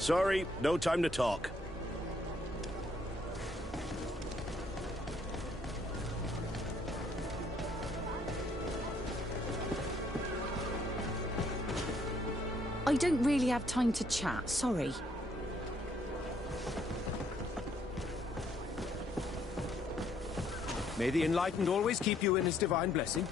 Sorry, no time to talk. I don't really have time to chat, sorry. May the Enlightened always keep you in his divine blessing.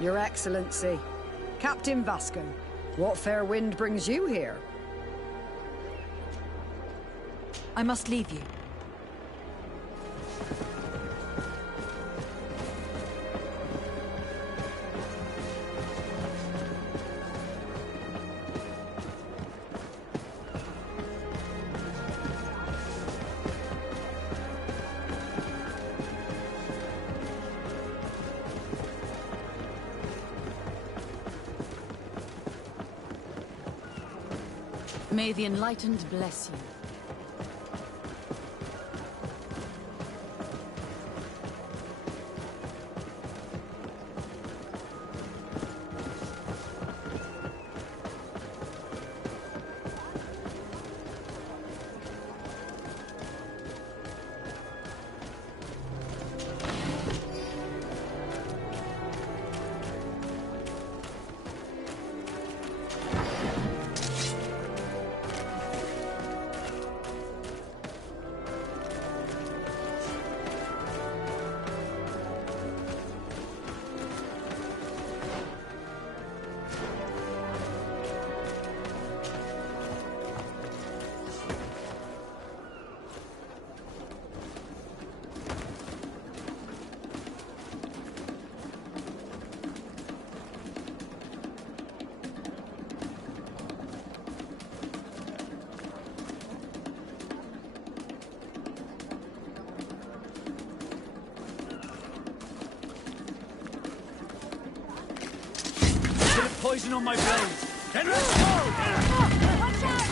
Your Excellency, Captain Vasco, what fair wind brings you here? I must leave you. May the Enlightened bless you. Poison on my blade. Then let's go! Watch out!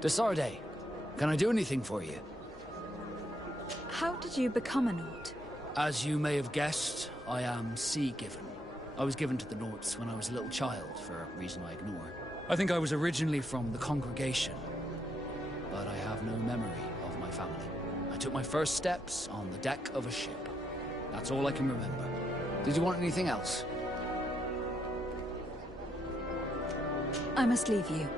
Desarde, can I do anything for you? How did you become a Nord? As you may have guessed, I am sea-given. I was given to the Nords when I was a little child, for a reason I ignore. I think I was originally from the congregation, but I have no memory of my family. I took my first steps on the deck of a ship. That's all I can remember. Did you want anything else? I must leave you.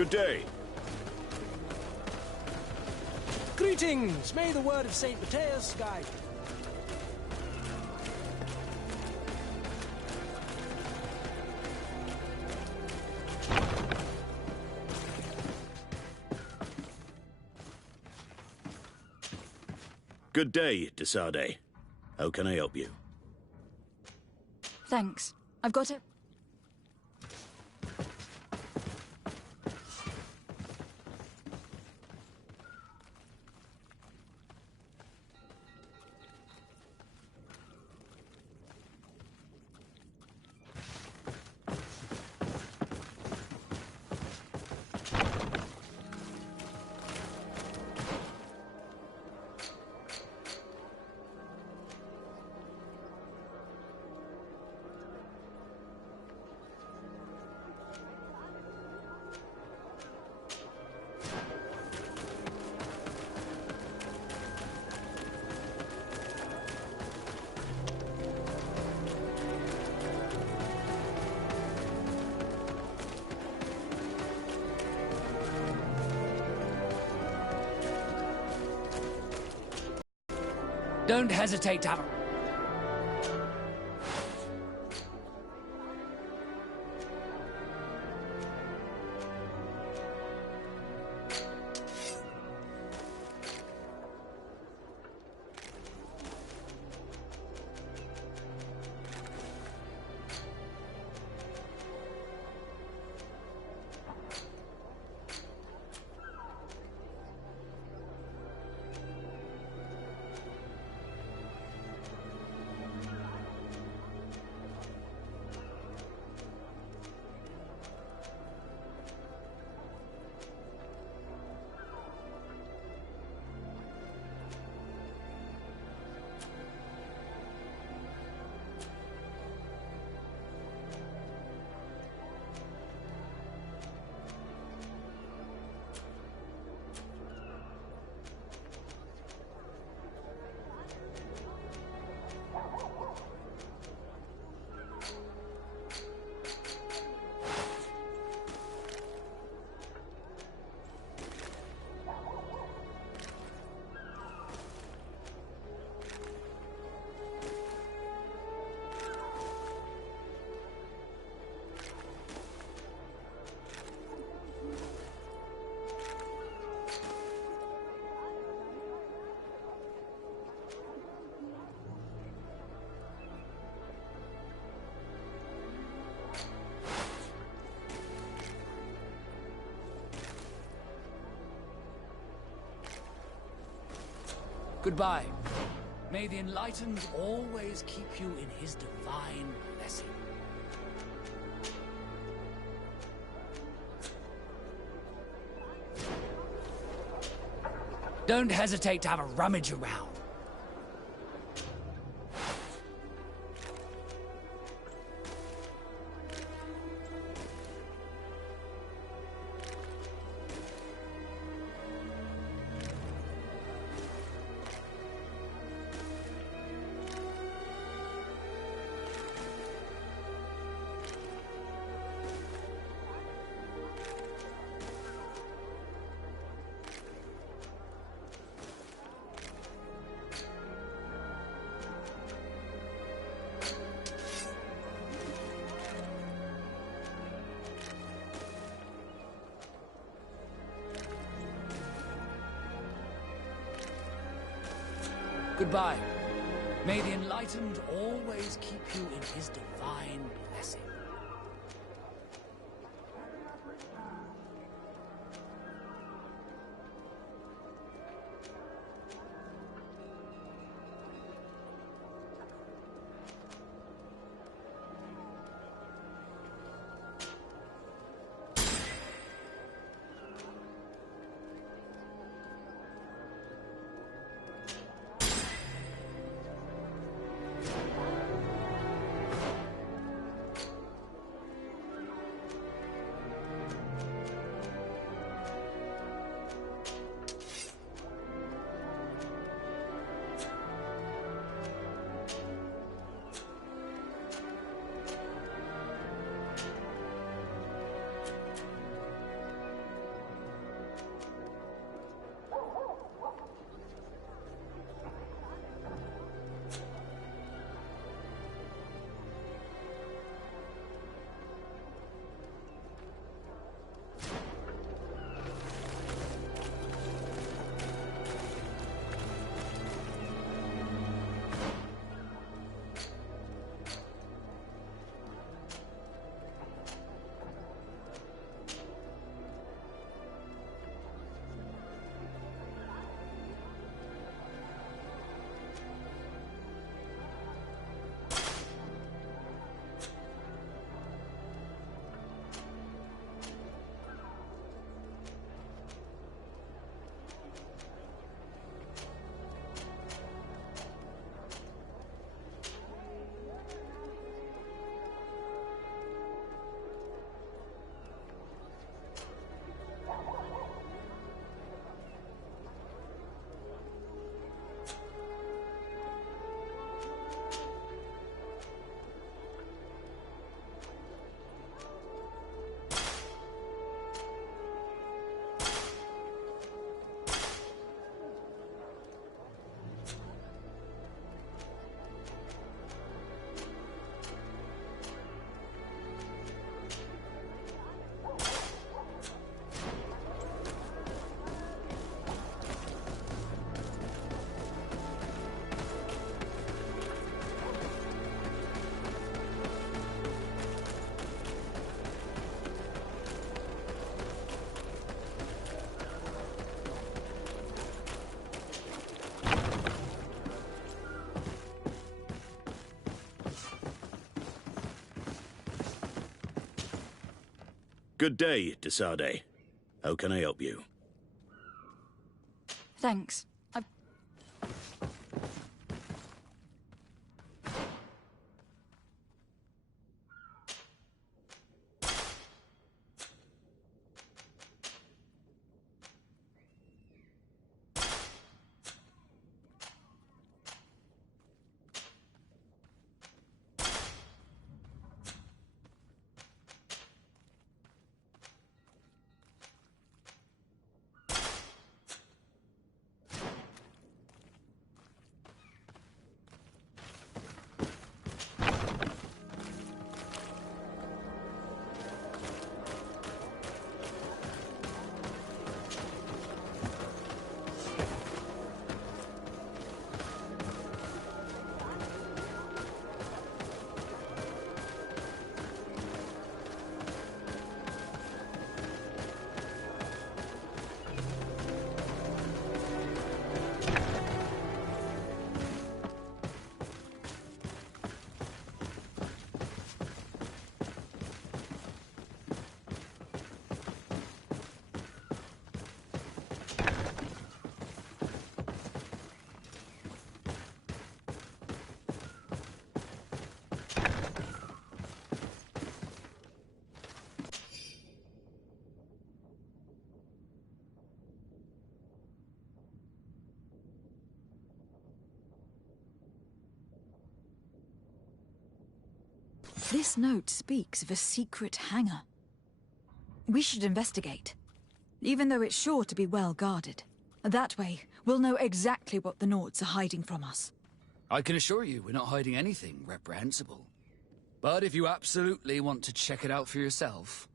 Good day. Greetings! May the word of St. Matthias guide you. Good day, Desade. How can I help you? Thanks. I've got it. Don't hesitate to have a... Goodbye. May the Enlightened always keep you in his divine blessing. Don't hesitate to have a rummage around. Goodbye. May the Enlightened always keep you in his divine blessing. Good day, Desade. How can I help you? Thanks. This note speaks of a secret hangar. We should investigate, even though it's sure to be well guarded. That way, we'll know exactly what the Nauts are hiding from us. I can assure you we're not hiding anything reprehensible. But if you absolutely want to check it out for yourself...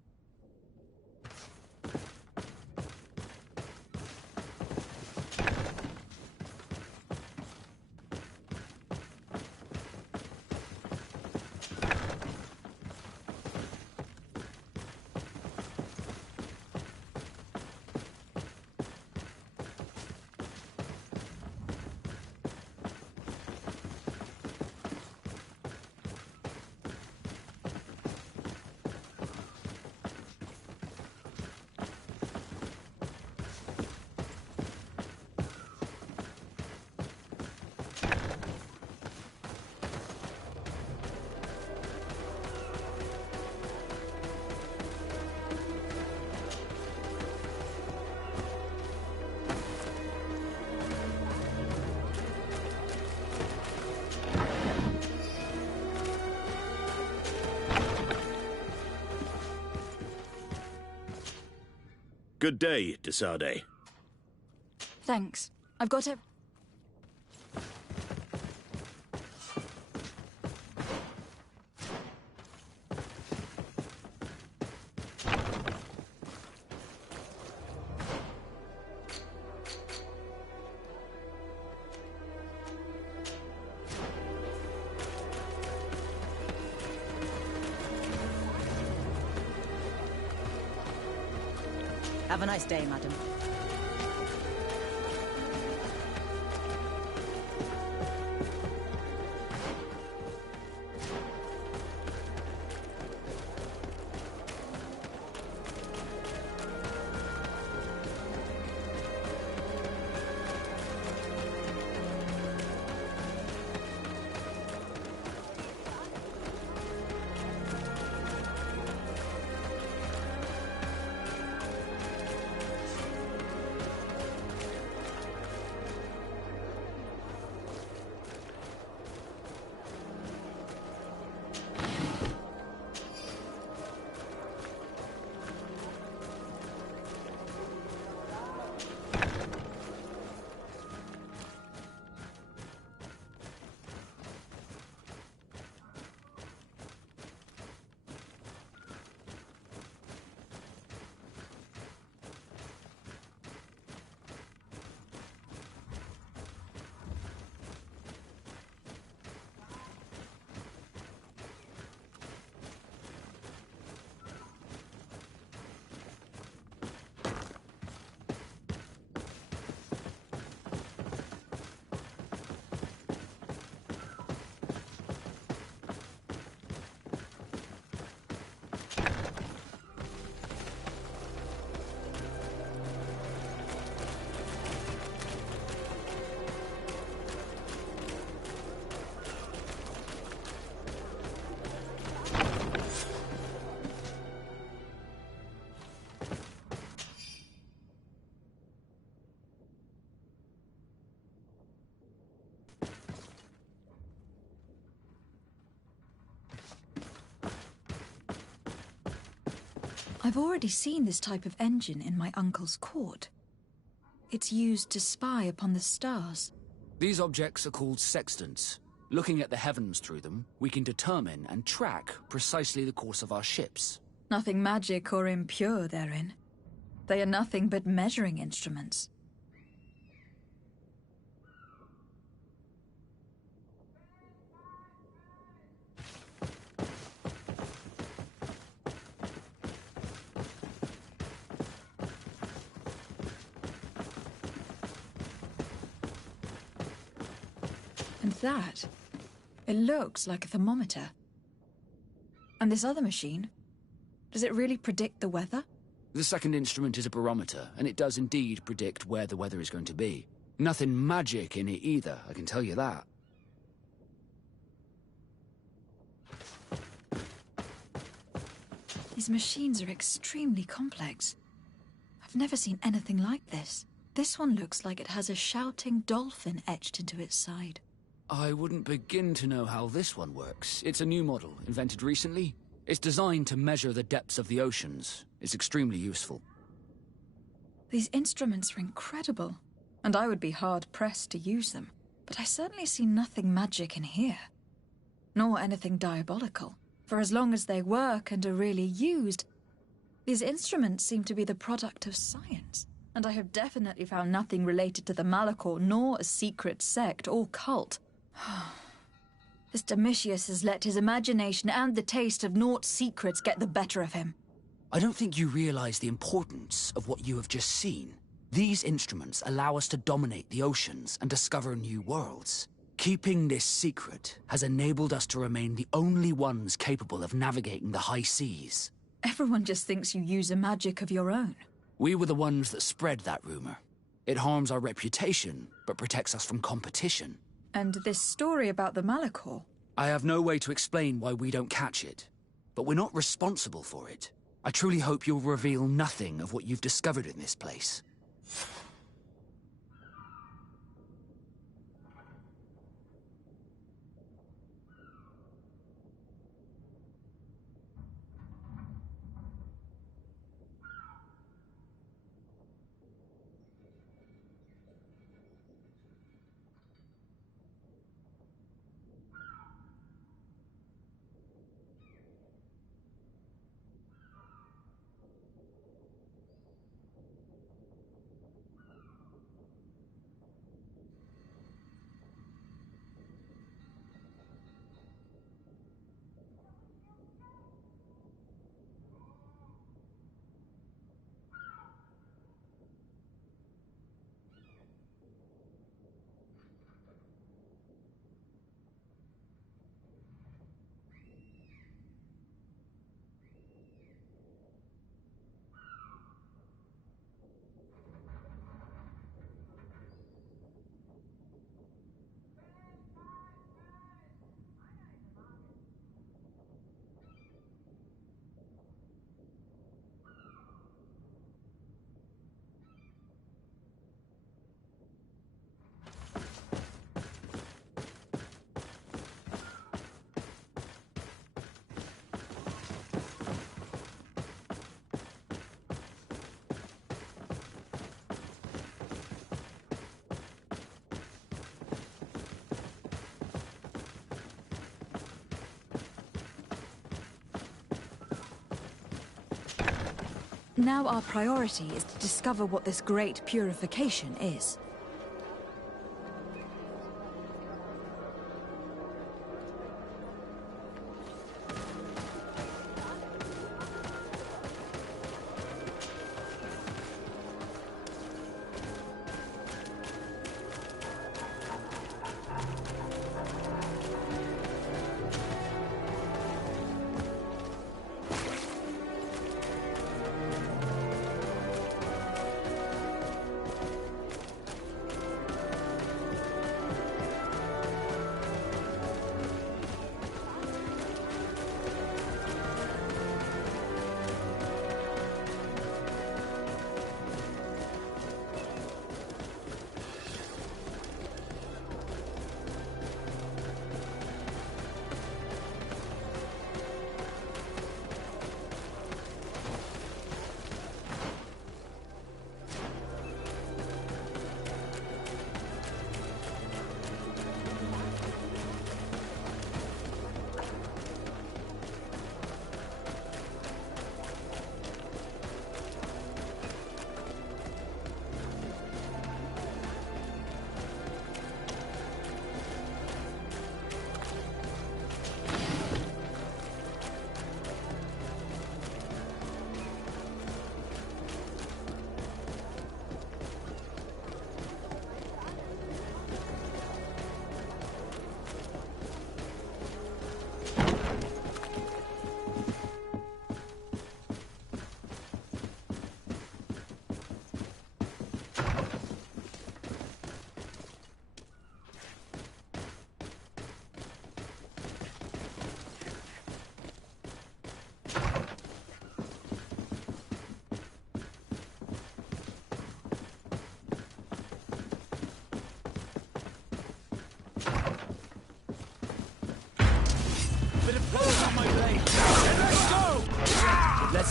Good day, Desade. Thanks. I've got it. Have a nice day, madam. I've already seen this type of engine in my uncle's court. It's used to spy upon the stars. These objects are called sextants. Looking at the heavens through them, we can determine and track precisely the course of our ships. Nothing magic or impure therein. They are nothing but measuring instruments. And that, it looks like a thermometer. And this other machine, does it really predict the weather? The second instrument is a barometer, and it does indeed predict where the weather is going to be. Nothing magic in it either, I can tell you that. These machines are extremely complex. I've never seen anything like this. This one looks like it has a shouting dolphin etched into its side. I wouldn't begin to know how this one works. It's a new model, invented recently. It's designed to measure the depths of the oceans. It's extremely useful. These instruments are incredible, and I would be hard-pressed to use them. But I certainly see nothing magic in here. Nor anything diabolical. For as long as they work and are really used, these instruments seem to be the product of science. And I have definitely found nothing related to the Malachor, nor a secret sect or cult. This Domitius has let his imagination and the taste of Naught's secrets get the better of him. I don't think you realize the importance of what you have just seen. These instruments allow us to dominate the oceans and discover new worlds. Keeping this secret has enabled us to remain the only ones capable of navigating the high seas. Everyone just thinks you use a magic of your own. We were the ones that spread that rumor. It harms our reputation, but protects us from competition. And this story about the Malachor? I have no way to explain why we don't catch it, but we're not responsible for it. I truly hope you'll reveal nothing of what you've discovered in this place. Now our priority is to discover what this great purification is.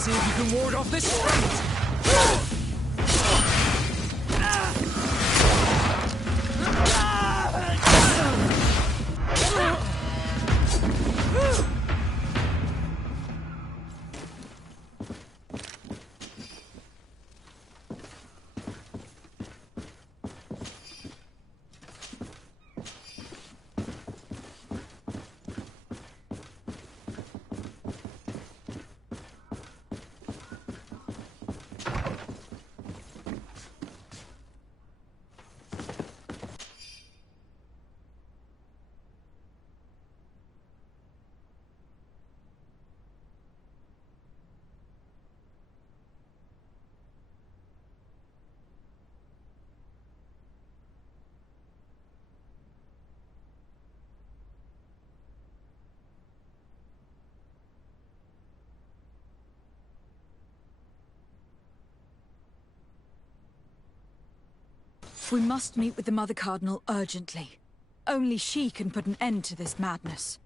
see if you can ward off this strength! We must meet with the Mother Cardinal urgently. Only she can put an end to this madness.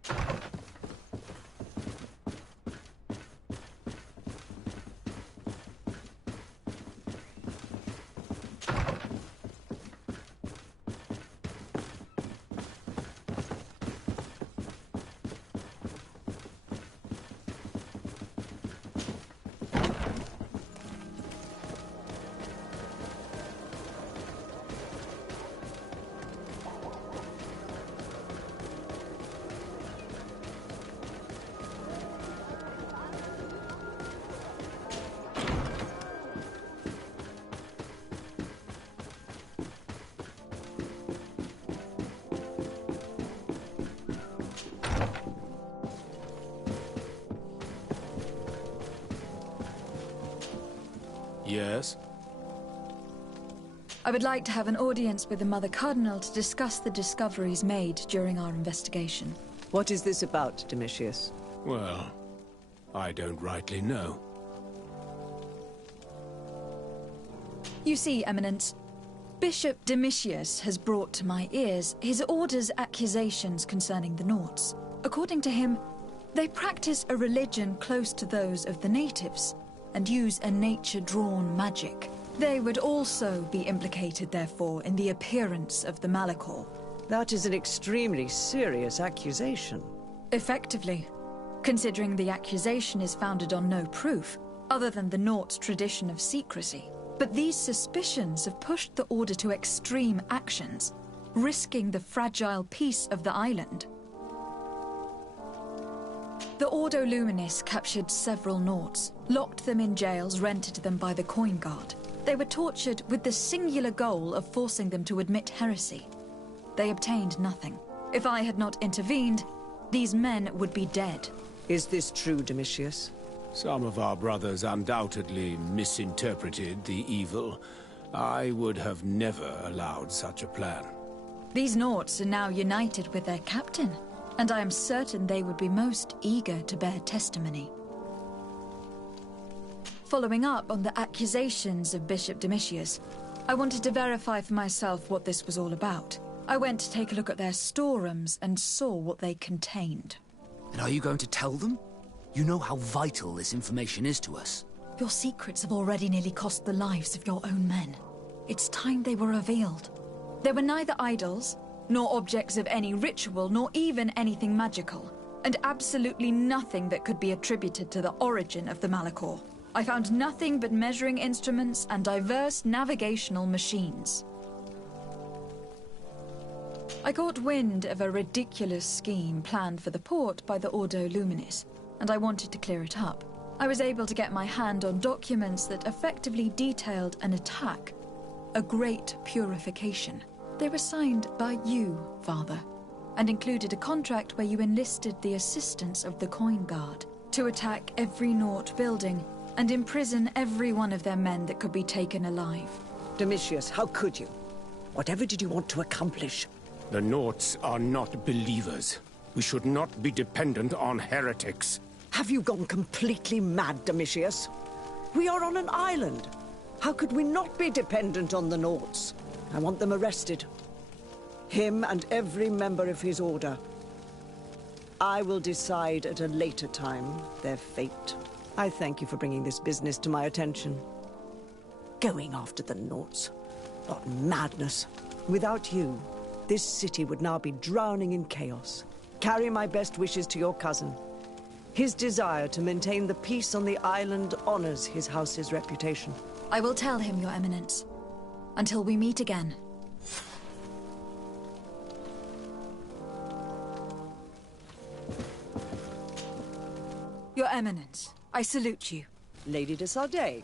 Yes? I would like to have an audience with the Mother Cardinal to discuss the discoveries made during our investigation. What is this about, Domitius? Well, I don't rightly know. You see, Eminence, Bishop Domitius has brought to my ears his order's accusations concerning the Nauts. According to him, they practice a religion close to those of the natives, and use a nature-drawn magic. They would also be implicated, therefore, in the appearance of the Malachor. That is an extremely serious accusation. Effectively, considering the accusation is founded on no proof, other than the Nauts' tradition of secrecy. But these suspicions have pushed the Order to extreme actions, risking the fragile peace of the island. The Ordo Luminis captured several Nauts, locked them in jails rented to them by the Coin Guard. They were tortured with the singular goal of forcing them to admit heresy. They obtained nothing. If I had not intervened, these men would be dead. Is this true, Domitius? Some of our brothers undoubtedly misinterpreted the evil. I would have never allowed such a plan. These Nauts are now united with their captain, and I am certain they would be most eager to bear testimony. Following up on the accusations of Bishop Domitius, I wanted to verify for myself what this was all about. I went to take a look at their storerooms and saw what they contained. And are you going to tell them? You know how vital this information is to us. Your secrets have already nearly cost the lives of your own men. It's time they were revealed. There were neither idols, nor objects of any ritual, nor even anything magical, and absolutely nothing that could be attributed to the origin of the Malachor. I found nothing but measuring instruments and diverse navigational machines. I caught wind of a ridiculous scheme planned for the port by the Ordo Luminis, and I wanted to clear it up. I was able to get my hand on documents that effectively detailed an attack, a great purification. They were signed by you, Father, and included a contract where you enlisted the assistance of the Coin Guard to attack every Naut building and imprison every one of their men that could be taken alive. Domitius, how could you? Whatever did you want to accomplish? The Nauts are not believers. We should not be dependent on heretics. Have you gone completely mad, Domitius? We are on an island. How could we not be dependent on the Nauts? I want them arrested. Him and every member of his order. I will decide at a later time their fate. I thank you for bringing this business to my attention. Going after the Nauts. What madness. Without you, this city would now be drowning in chaos. Carry my best wishes to your cousin. His desire to maintain the peace on the island honors his house's reputation. I will tell him, Your Eminence. Until we meet again. Your Eminence, I salute you. Lady de Sardet,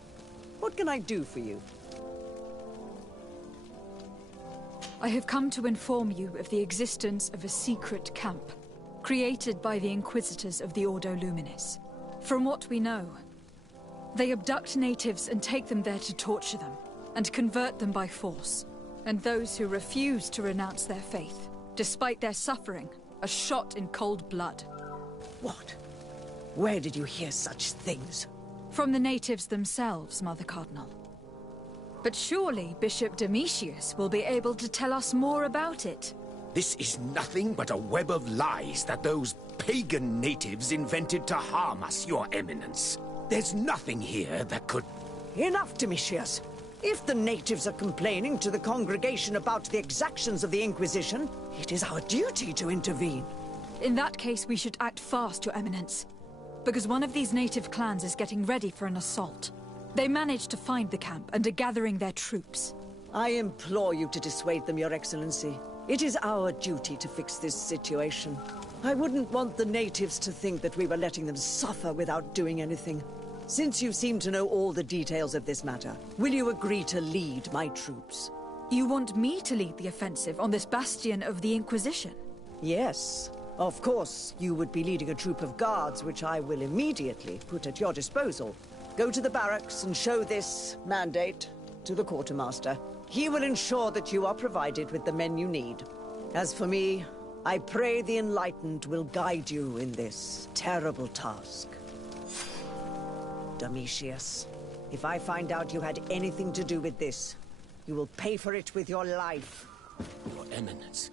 what can I do for you? I have come to inform you of the existence of a secret camp, created by the Inquisitors of the Ordo Luminis. From what we know, they abduct natives and take them there to torture them, and convert them by force. And those who refuse to renounce their faith, despite their suffering, are shot in cold blood. What? Where did you hear such things? From the natives themselves, Mother Cardinal. But surely Bishop Domitius will be able to tell us more about it. This is nothing but a web of lies that those pagan natives invented to harm us, Your Eminence. There's nothing here that could... Enough, Domitius. If the natives are complaining to the congregation about the exactions of the Inquisition, it is our duty to intervene. In that case, we should act fast, Your Eminence. Because one of these native clans is getting ready for an assault. They managed to find the camp and are gathering their troops. I implore you to dissuade them, Your Excellency. It is our duty to fix this situation. I wouldn't want the natives to think that we were letting them suffer without doing anything. Since you seem to know all the details of this matter, will you agree to lead my troops? You want me to lead the offensive on this bastion of the Inquisition? Yes. Of course, you would be leading a troop of guards, which I will immediately put at your disposal. Go to the barracks and show this mandate to the quartermaster. He will ensure that you are provided with the men you need. As for me, I pray the Enlightened will guide you in this terrible task. Domitius, if I find out you had anything to do with this, you will pay for it with your life. Your Eminence,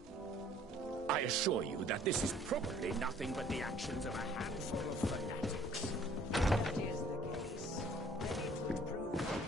I assure you that this is probably nothing but the actions of a handful of fanatics. That is the case. Then it would prove rather than...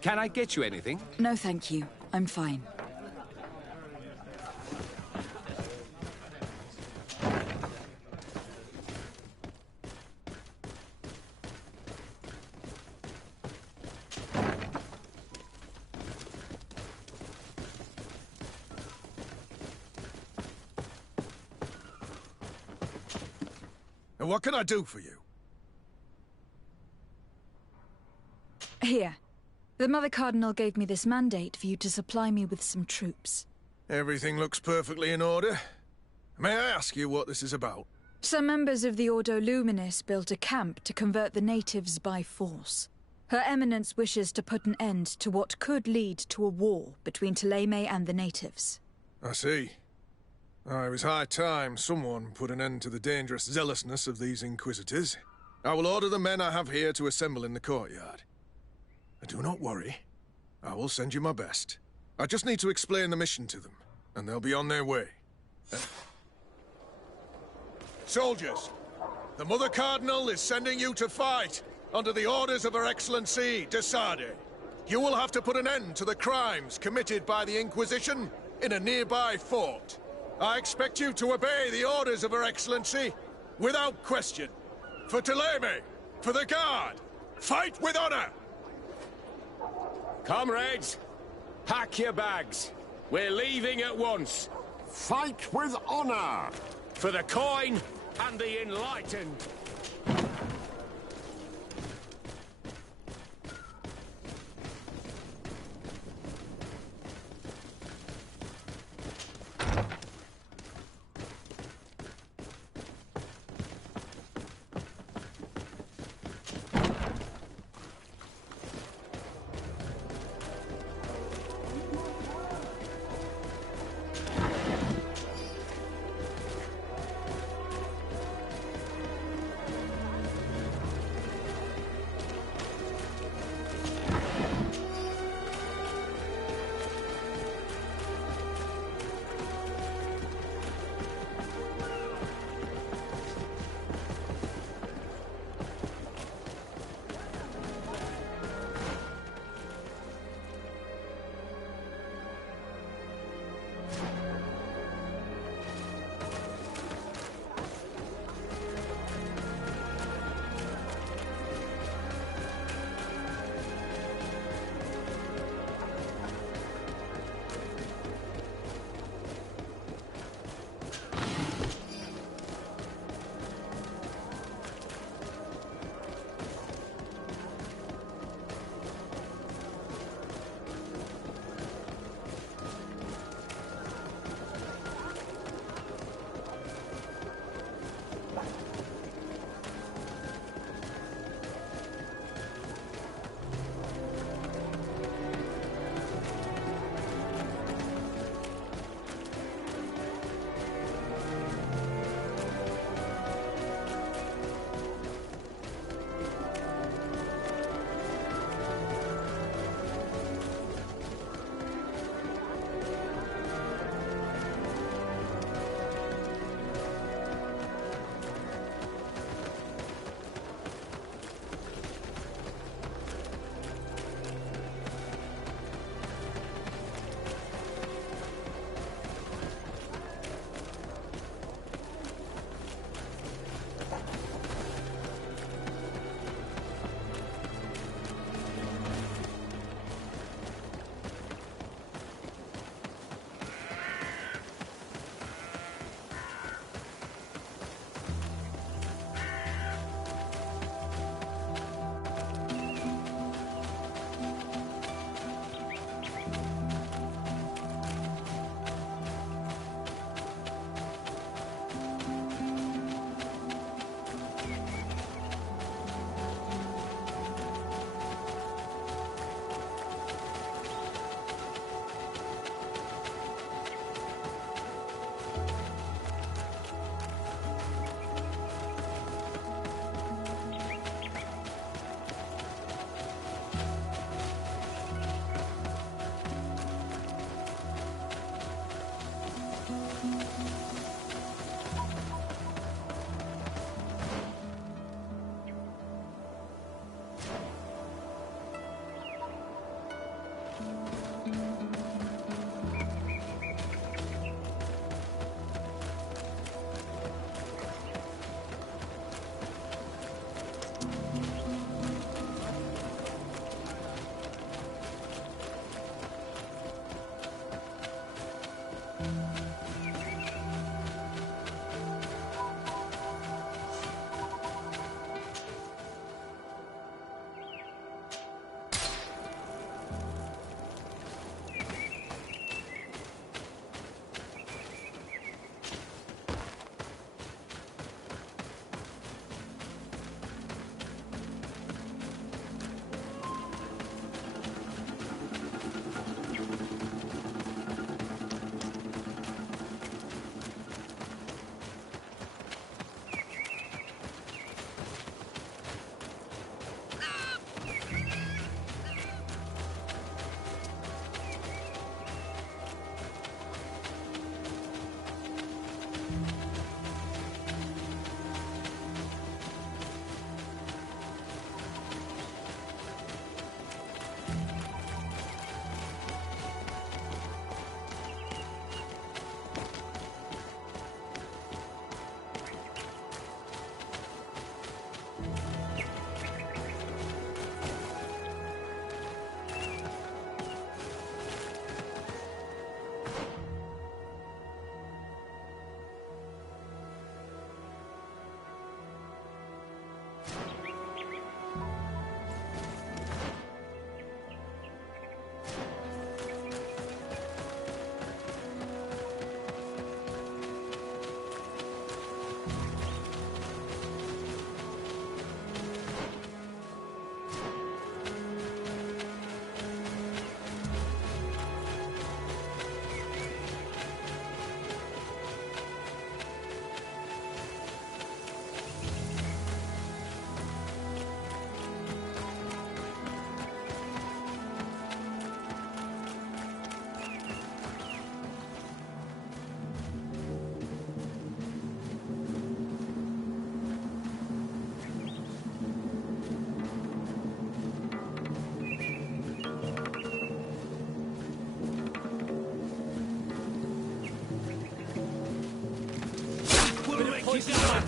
Can I get you anything? No, thank you. I'm fine. And what can I do for you? Here. The Mother Cardinal gave me this mandate for you to supply me with some troops. Everything looks perfectly in order. May I ask you what this is about? Some members of the Ordo Luminis built a camp to convert the natives by force. Her Eminence wishes to put an end to what could lead to a war between Thélème and the natives. I see. It was high time someone put an end to the dangerous zealousness of these Inquisitors. I will order the men I have here to assemble in the courtyard. Do not worry. I will send you my best. I just need to explain the mission to them, and they'll be on their way. Soldiers, the Mother Cardinal is sending you to fight under the orders of Her Excellency de Sade. You will have to put an end to the crimes committed by the Inquisition in a nearby fort. I expect you to obey the orders of Her Excellency without question. For Thélème, for the Guard, fight with honor! Comrades, pack your bags. We're leaving at once. Fight with honor! For the coin and the enlightened.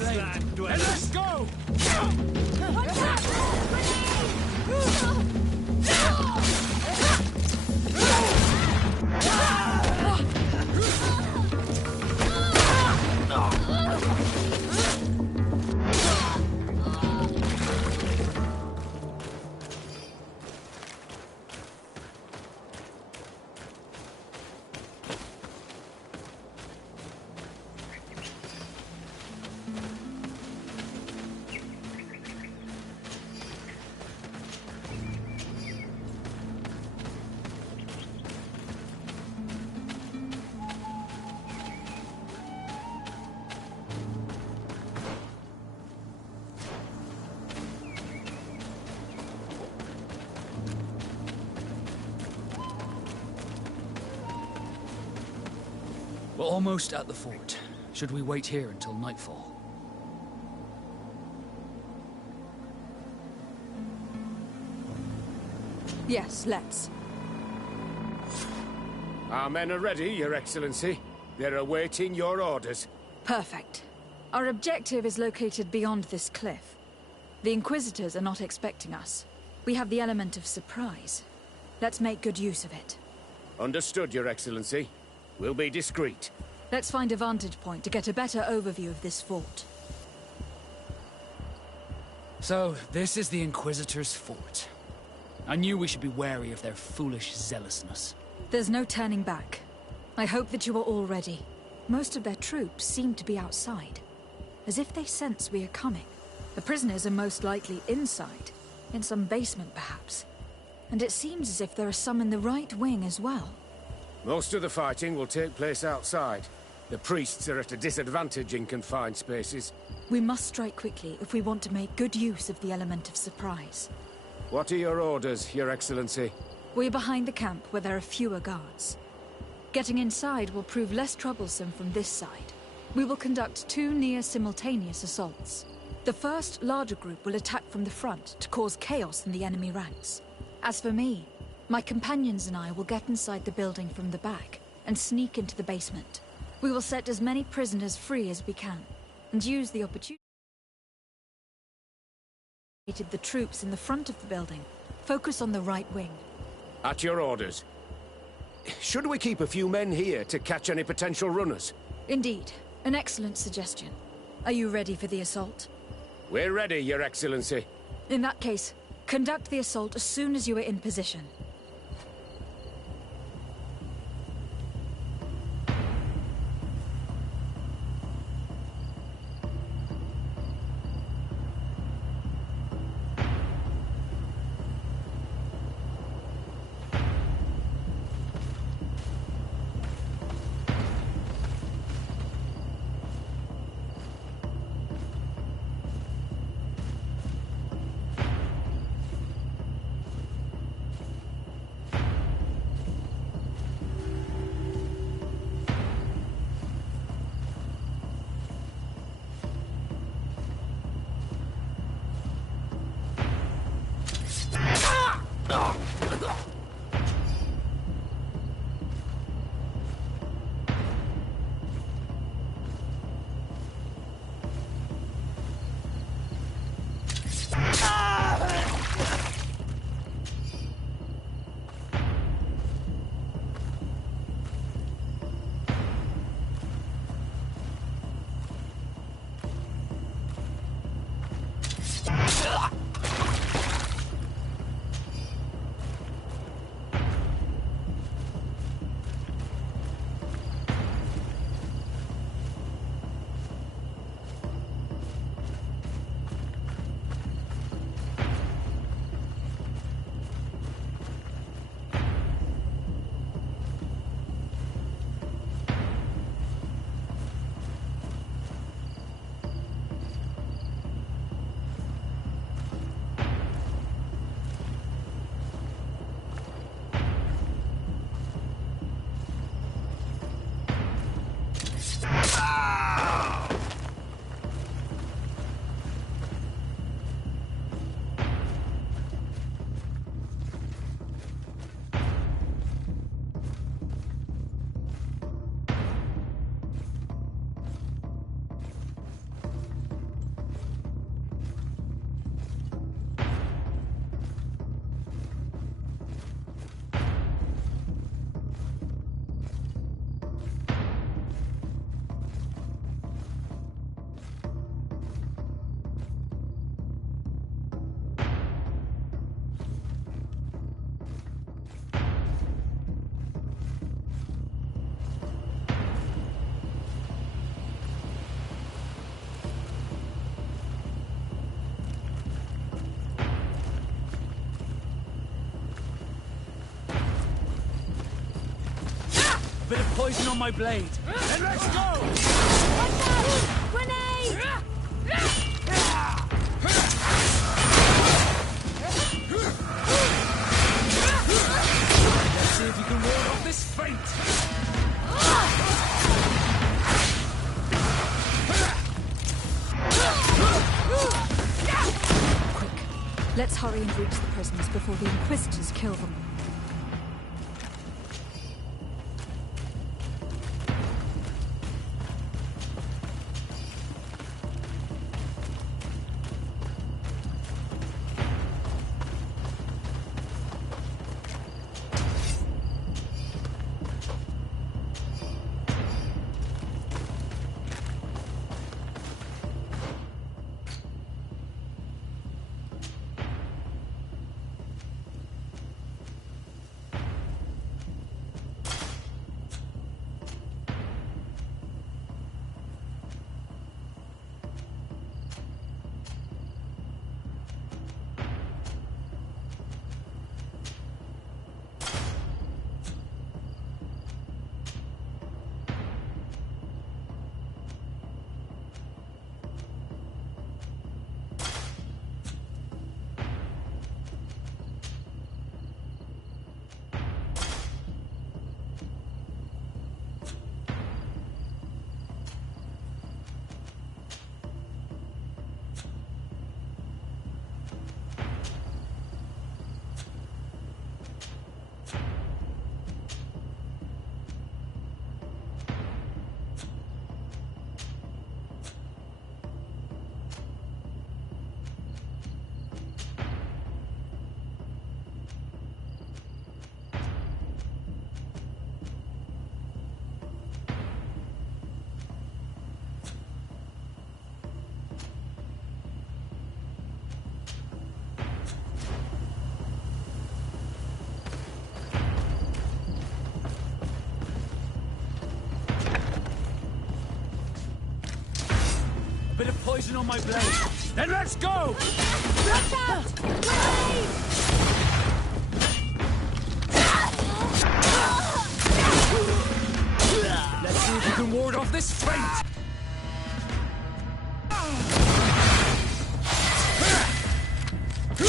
flame. And let's go! We're almost at the fort. Should we wait here until nightfall? Yes, let's. Our men are ready, Your Excellency. They're awaiting your orders. Perfect. Our objective is located beyond this cliff. The Inquisitors are not expecting us. We have the element of surprise. Let's make good use of it. Understood, Your Excellency. We'll be discreet. Let's find a vantage point to get a better overview of this fort. So, this is the Inquisitor's fort. I knew we should be wary of their foolish zealousness. There's no turning back. I hope that you are all ready. Most of their troops seem to be outside, as if they sense we are coming. The prisoners are most likely inside, in some basement perhaps. And it seems as if there are some in the right wing as well. Most of the fighting will take place outside. The priests are at a disadvantage in confined spaces. We must strike quickly if we want to make good use of the element of surprise. What are your orders, Your Excellency? We're behind the camp where there are fewer guards. Getting inside will prove less troublesome from this side. We will conduct 2 near-simultaneous assaults. The first, larger group will attack from the front to cause chaos in the enemy ranks. As for me, my companions and I will get inside the building from the back and sneak into the basement. We will set as many prisoners free as we can and use the opportunity. The troops in the front of the building. Focus on the right wing. At your orders. Should we keep a few men here to catch any potential runners? Indeed. An excellent suggestion. Are you ready for the assault? We're ready, Your Excellency. In that case, conduct the assault as soon as you are in position. poison on my blade. Then let's go! Watch out! Grenade! Let's see if you can ward off this feint. Quick. Let's hurry and reach the prisoners before the Inquisitors kill them. Bit of poison on my blade. Then let's go! Watch out! Grenade! Let's see if you can ward off this feint. We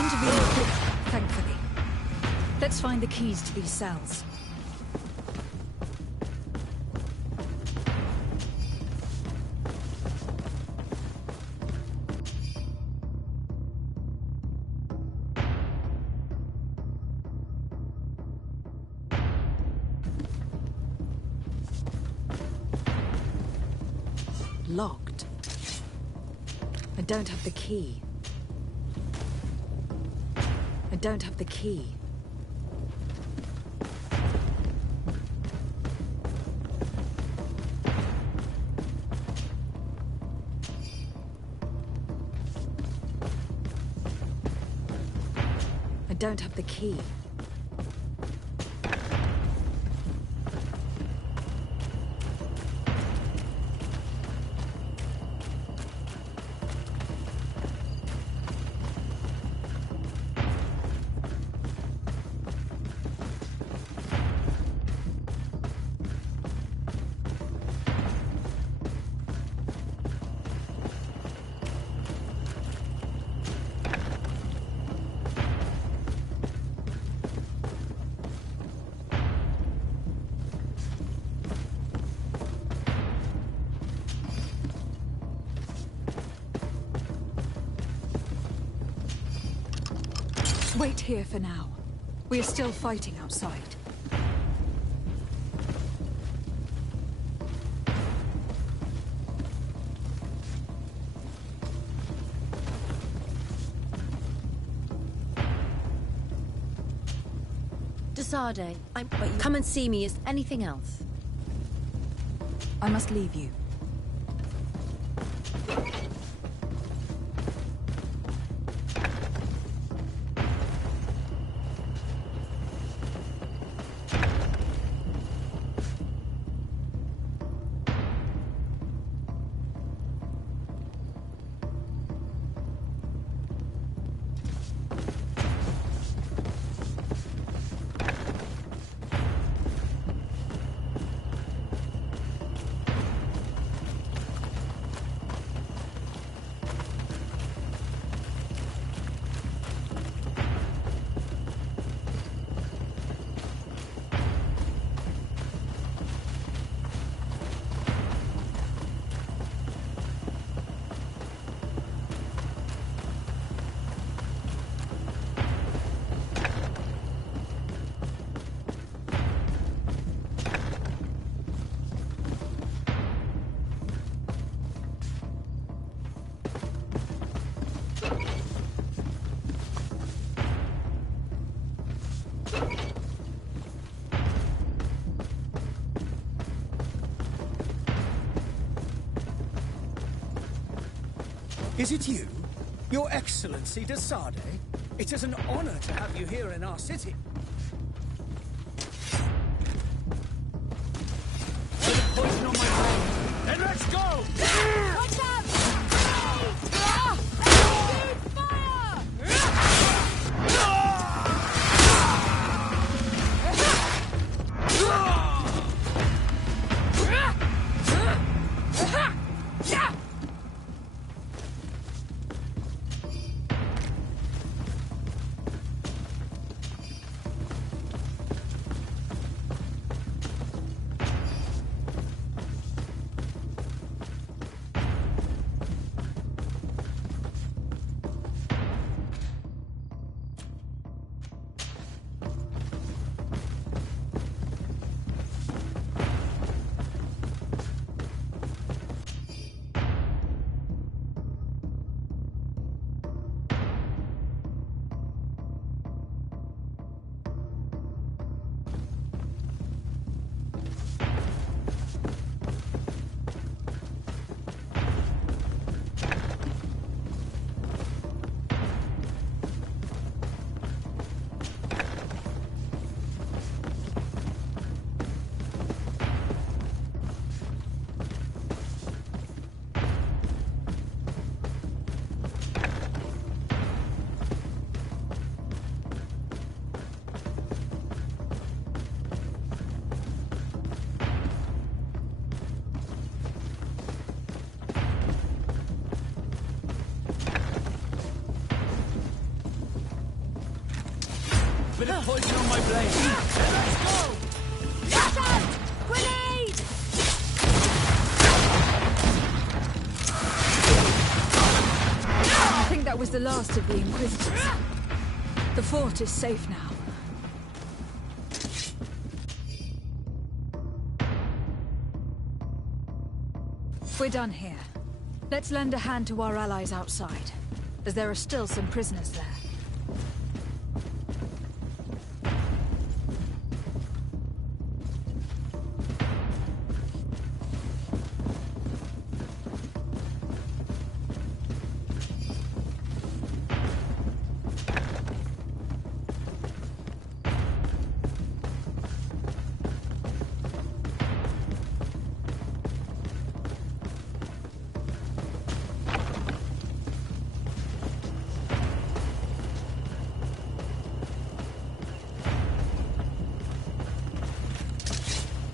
intervened quickly, thankfully. Let's find the keys to these cells. Locked. I don't have the key. I don't have the key. I don't have the key. Wait here for now. We are still fighting outside. Desade, come and see me. Is anything else? I must leave you. Is it you? Your Excellency de Sade? It is an honor to have you here in our city. Poison on my brain. Then let's go! Watch out! Bit of poison on my blade. Let's go! Watch out! Grenade! I think that was the last of the Inquisitors. The fort is safe now. We're done here. Let's lend a hand to our allies outside, as there are still some prisoners there.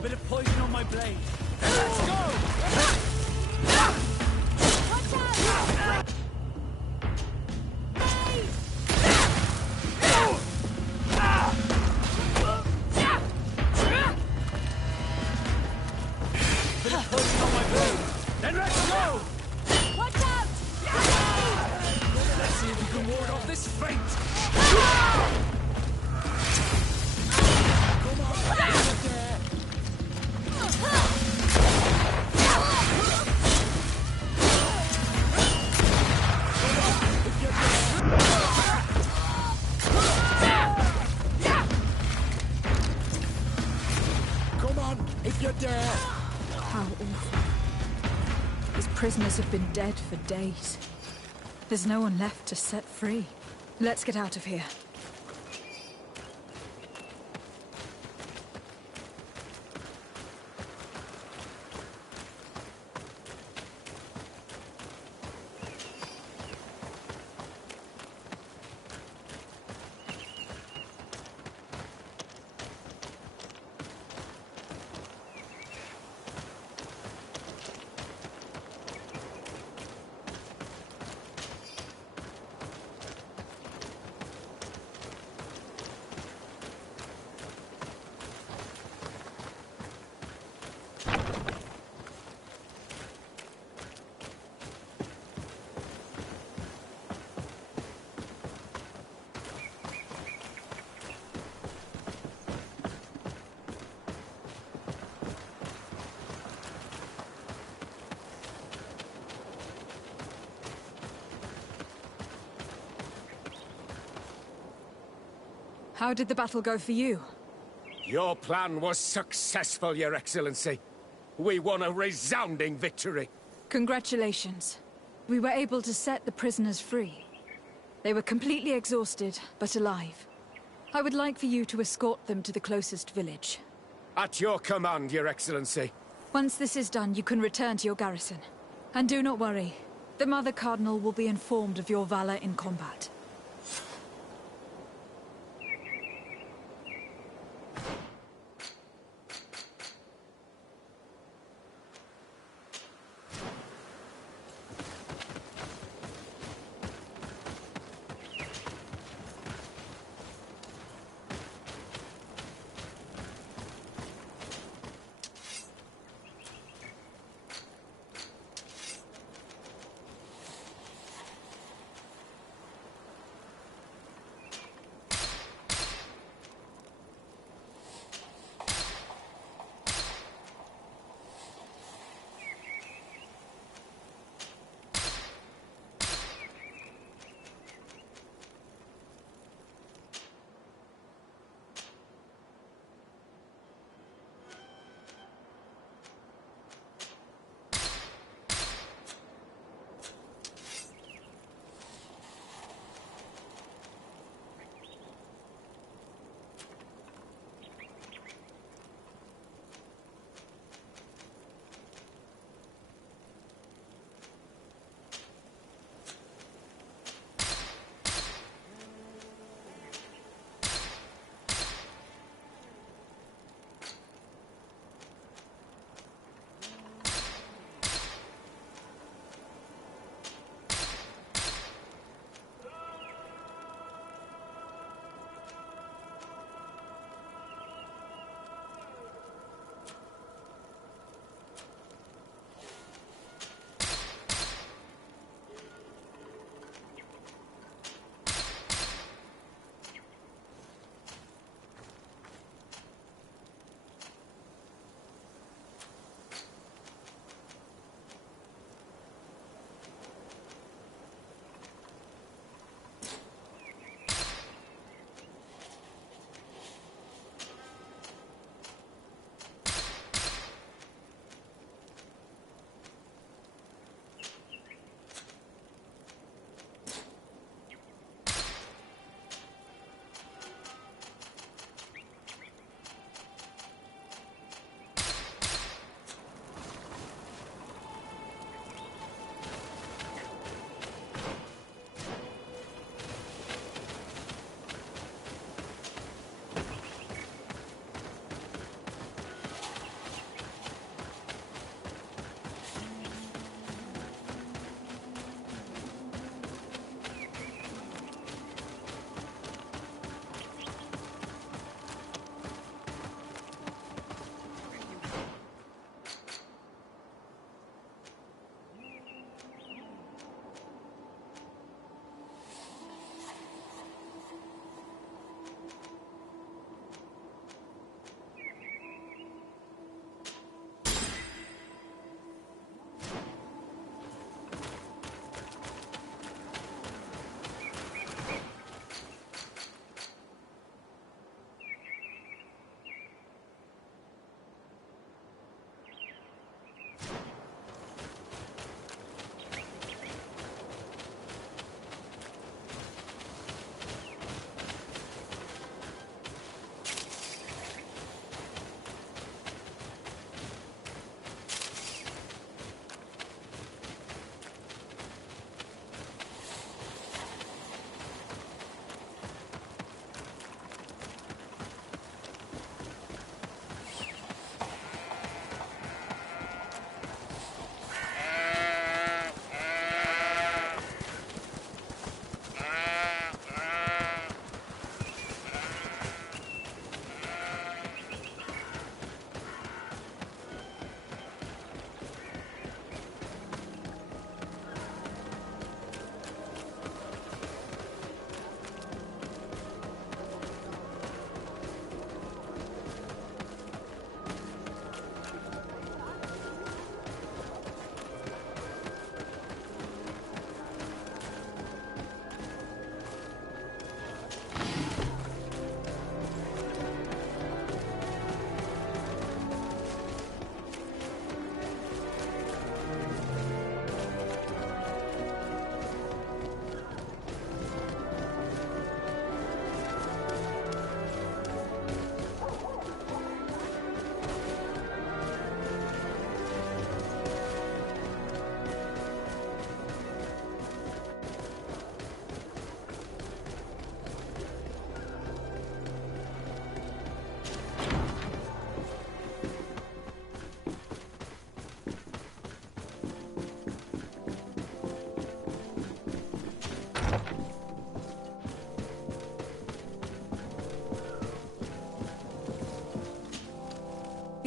Bit of poison on my blade. Let's go! Watch out! Bit of poison on my blade. Then let's go! Watch out! Let's see if we can ward off this fate. If you're there. How awful. These prisoners have been dead for days. There's no one left to set free. Let's get out of here. How did the battle go for you? Your plan was successful, Your Excellency. We won a resounding victory. Congratulations. We were able to set the prisoners free. They were completely exhausted, but alive. I would like for you to escort them to the closest village. At your command, Your Excellency. Once this is done, you can return to your garrison. And do not worry. The Mother Cardinal will be informed of your valor in combat.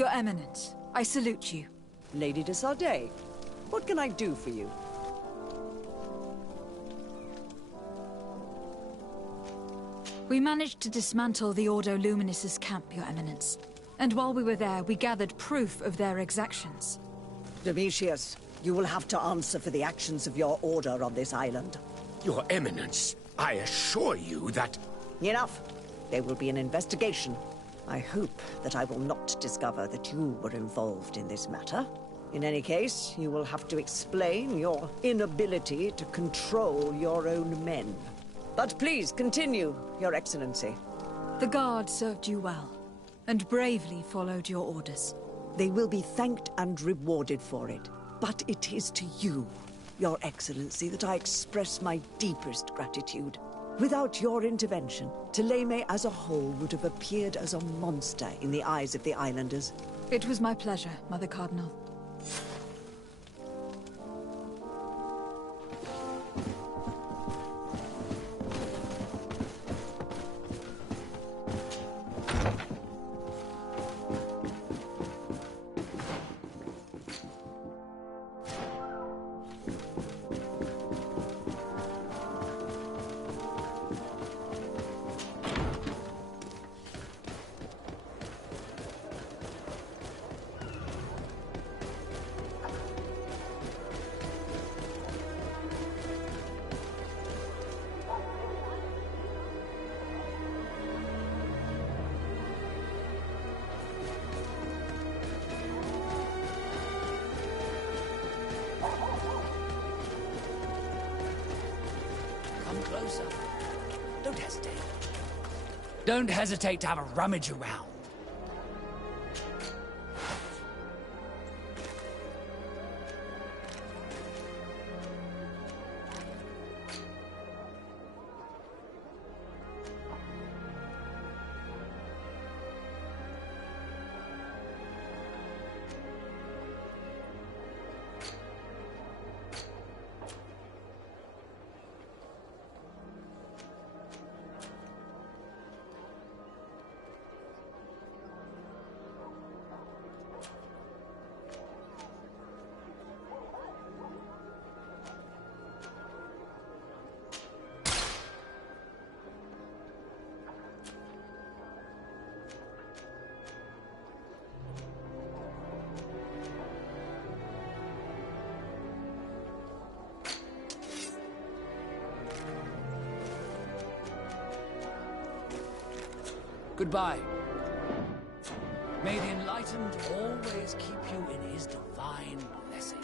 Your Eminence, I salute you. Lady de Sardet, what can I do for you? We managed to dismantle the Ordo Luminis's camp, Your Eminence. And while we were there, we gathered proof of their exactions. Domitius, you will have to answer for the actions of your order on this island. Your Eminence, I assure you that... Enough. There will be an investigation. I hope that I will not discover that you were involved in this matter. In any case, you will have to explain your inability to control your own men. But please, continue, Your Excellency. The Guard served you well, and bravely followed your orders. They will be thanked and rewarded for it. But it is to you, Your Excellency, that I express my deepest gratitude. Without your intervention, Thélème as a whole would have appeared as a monster in the eyes of the islanders. It was my pleasure, Mother Cardinal. Closer. Don't hesitate. Don't hesitate to have a rummage around. Goodbye. May the Enlightened always keep you in his divine blessing.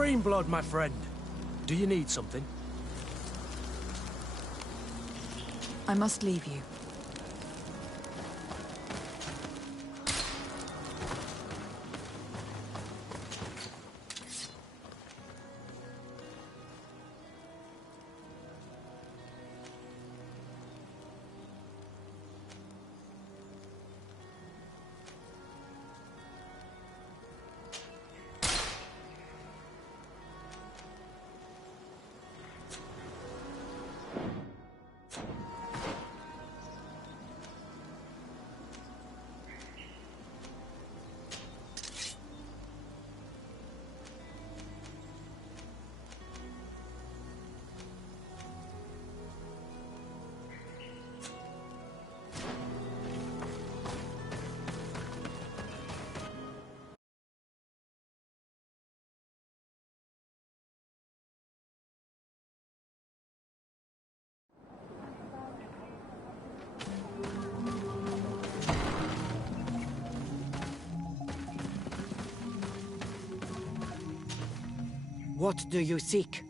Greenblood, my friend. Do you need something? I must leave you. What do you seek?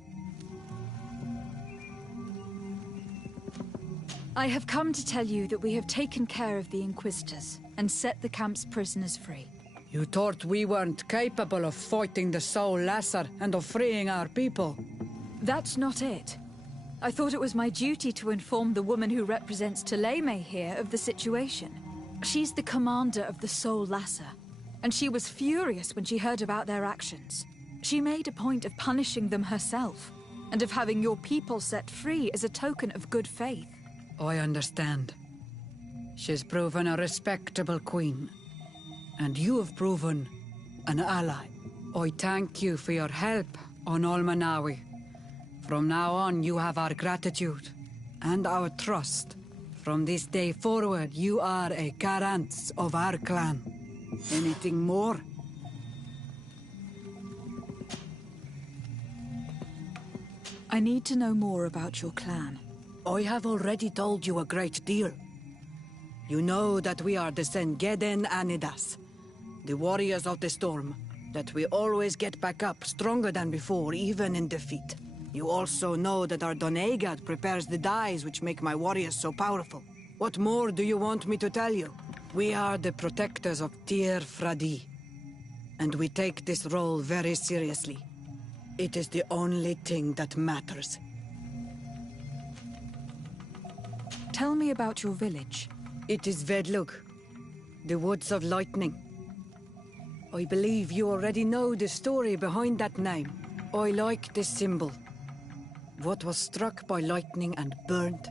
I have come to tell you that we have taken care of the Inquisitors and set the camp's prisoners free. You thought we weren't capable of fighting the Soul Lasser and of freeing our people? That's not it. I thought it was my duty to inform the woman who represents Thélème here of the situation. She's the commander of the Soul Lasser, and she was furious when she heard about their actions. She made a point of punishing them herself, and of having your people set free as a token of good faith. I understand. She's proven a respectable queen, and you have proven an ally. I thank you for your help on Almanawi. From now on, you have our gratitude and our trust. From this day forward, you are a Garant of our clan. Anything more? I need to know more about your clan. I have already told you a great deal. You know that we are the Sengeden Anidas, the warriors of the storm, that we always get back up stronger than before, even in defeat. You also know that our Donegad prepares the dyes which make my warriors so powerful. What more do you want me to tell you? We are the protectors of Tir Fradi, and we take this role very seriously. It is the only thing that matters. Tell me about your village. It is Vedlug, the Woods of Lightning. I believe you already know the story behind that name. I like this symbol. What was struck by lightning and burned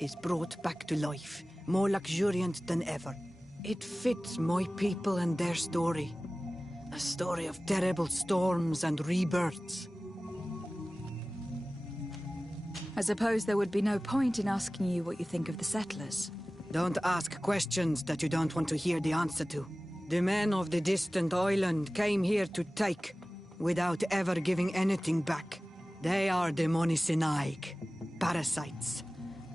is brought back to life, more luxuriant than ever. It fits my people and their story. A story of terrible storms and rebirths. I suppose there would be no point in asking you what you think of the settlers. Don't ask questions that you don't want to hear the answer to. The men of the distant island came here to take, without ever giving anything back. They are the Monisinaig, parasites.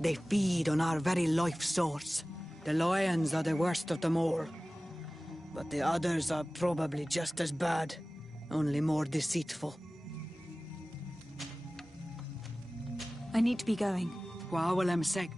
They feed on our very life source. The lions are the worst of them all. But the others are probably just as bad, only more deceitful. I need to be going. Wawalem seg.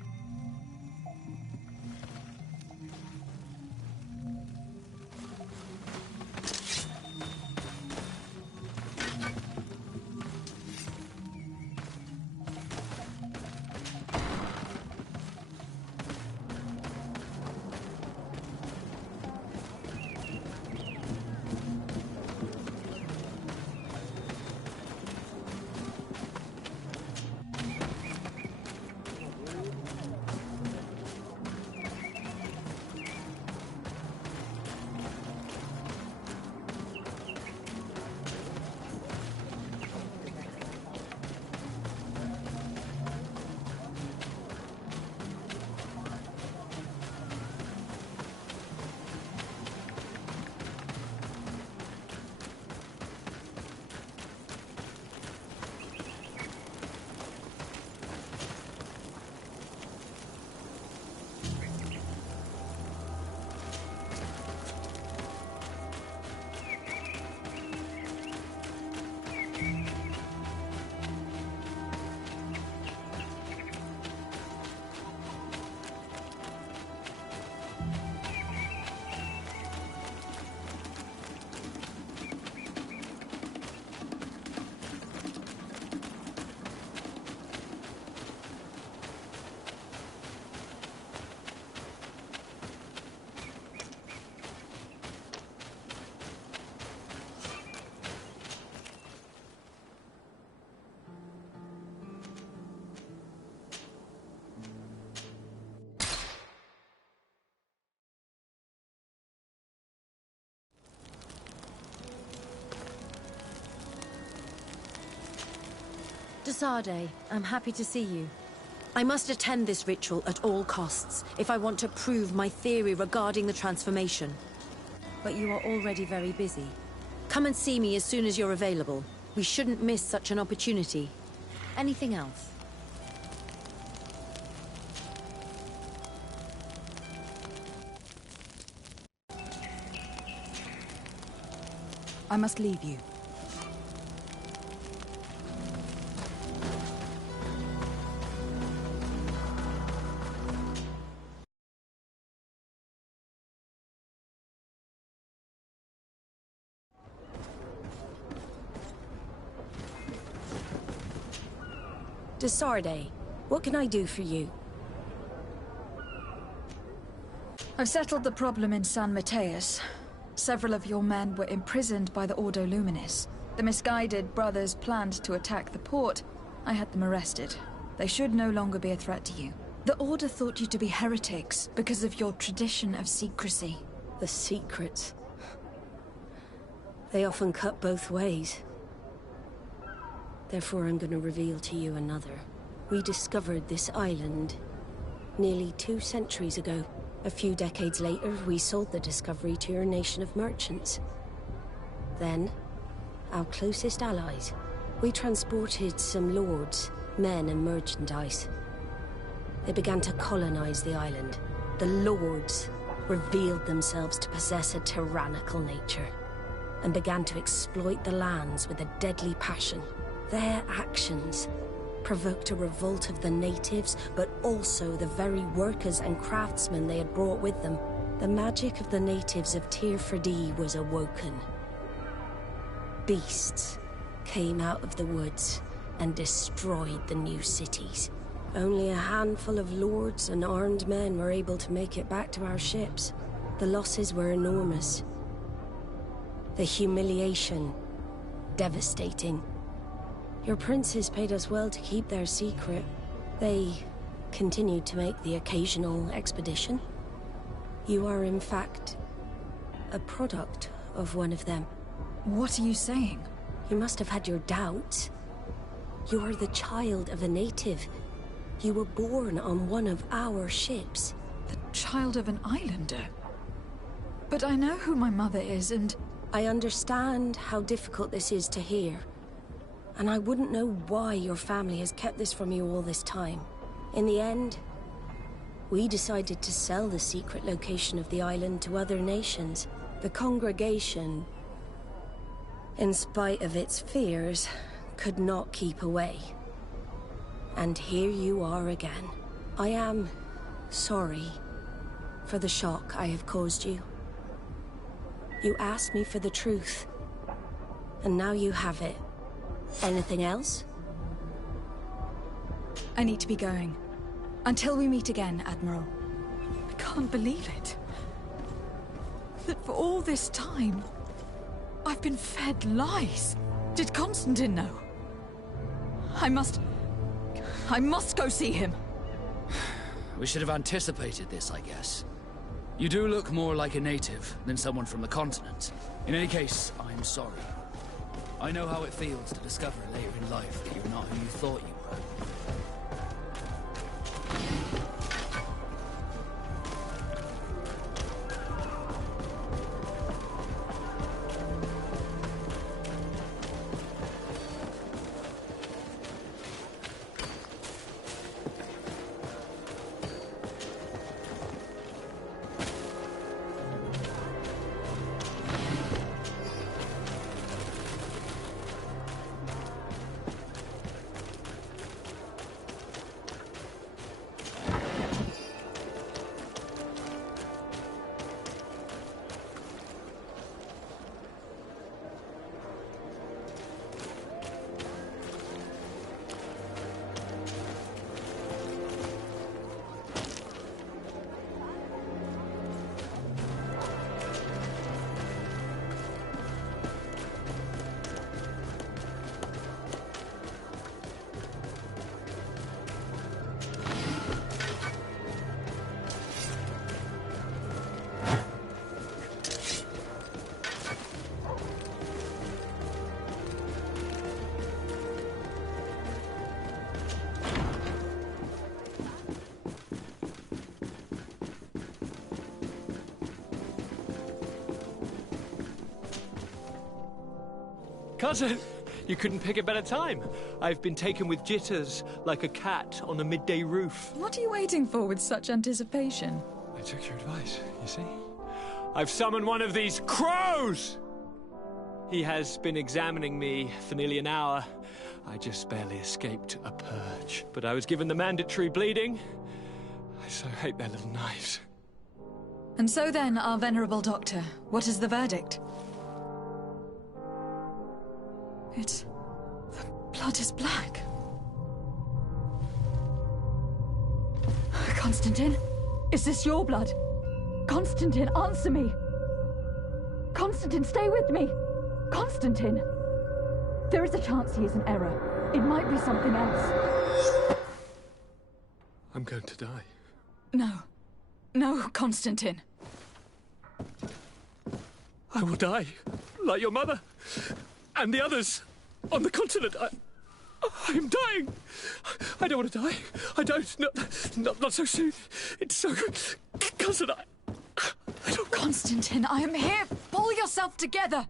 Desarde, I'm happy to see you. I must attend this ritual at all costs if I want to prove my theory regarding the transformation. But you are already very busy. Come and see me as soon as you're available. We shouldn't miss such an opportunity. Anything else? I must leave you. Desarde, what can I do for you? I've settled the problem in San Mateus. Several of your men were imprisoned by the Ordo Luminis. The misguided brothers planned to attack the port. I had them arrested. They should no longer be a threat to you. The Order thought you to be heretics because of your tradition of secrecy. The secrets. They often cut both ways. Therefore, I'm going to reveal to you another. We discovered this island nearly 2 centuries ago. A few decades later, we sold the discovery to your nation of merchants. Then, our closest allies. We transported some lords, men and merchandise. They began to colonize the island. The lords revealed themselves to possess a tyrannical nature and began to exploit the lands with a deadly passion. Their actions provoked a revolt of the natives, but also the very workers and craftsmen they had brought with them. The magic of the natives of Tir-Fadi was awoken. Beasts came out of the woods and destroyed the new cities. Only a handful of lords and armed men were able to make it back to our ships. The losses were enormous. The humiliation, devastating. Your princes paid us well to keep their secret. They continued to make the occasional expedition. You are, in fact, a product of one of them. What are you saying? You must have had your doubts. You are the child of a native. You were born on one of our ships. The child of an islander? But I know who my mother is, and... I understand how difficult this is to hear. And I wouldn't know why your family has kept this from you all this time. In the end, we decided to sell the secret location of the island to other nations. The congregation, in spite of its fears, could not keep away. And here you are again. I am sorry for the shock I have caused you. You asked me for the truth, and now you have it. Anything else? I need to be going. Until we meet again, Admiral. I can't believe it. That for all this time, I've been fed lies. Did Constantine know? I must go see him. We should have anticipated this, I guess. You do look more like a native than someone from the continent. In any case, I'm sorry. I know how it feels to discover later in life that you're not who you thought you were. Cousin, you couldn't pick a better time. I've been taken with jitters, like a cat on a midday roof. What are you waiting for with such anticipation? I took your advice, you see. I've summoned one of these crows! He has been examining me for nearly an hour. I just barely escaped a purge. But I was given the mandatory bleeding. I so hate their little knives. And so then, our venerable doctor, what is the verdict? The blood is black. Constantine, is this your blood? Constantine, answer me! Constantine, stay with me! Constantine! There is a chance he is in error. It might be something else. I'm going to die. No. No, Constantine. I will die, like your mother, and the others on the continent. I am dying. I don't want to die. I don't. Not so soon. It's so... Cousin, I don't... Constantine, I am here. Pull yourself together.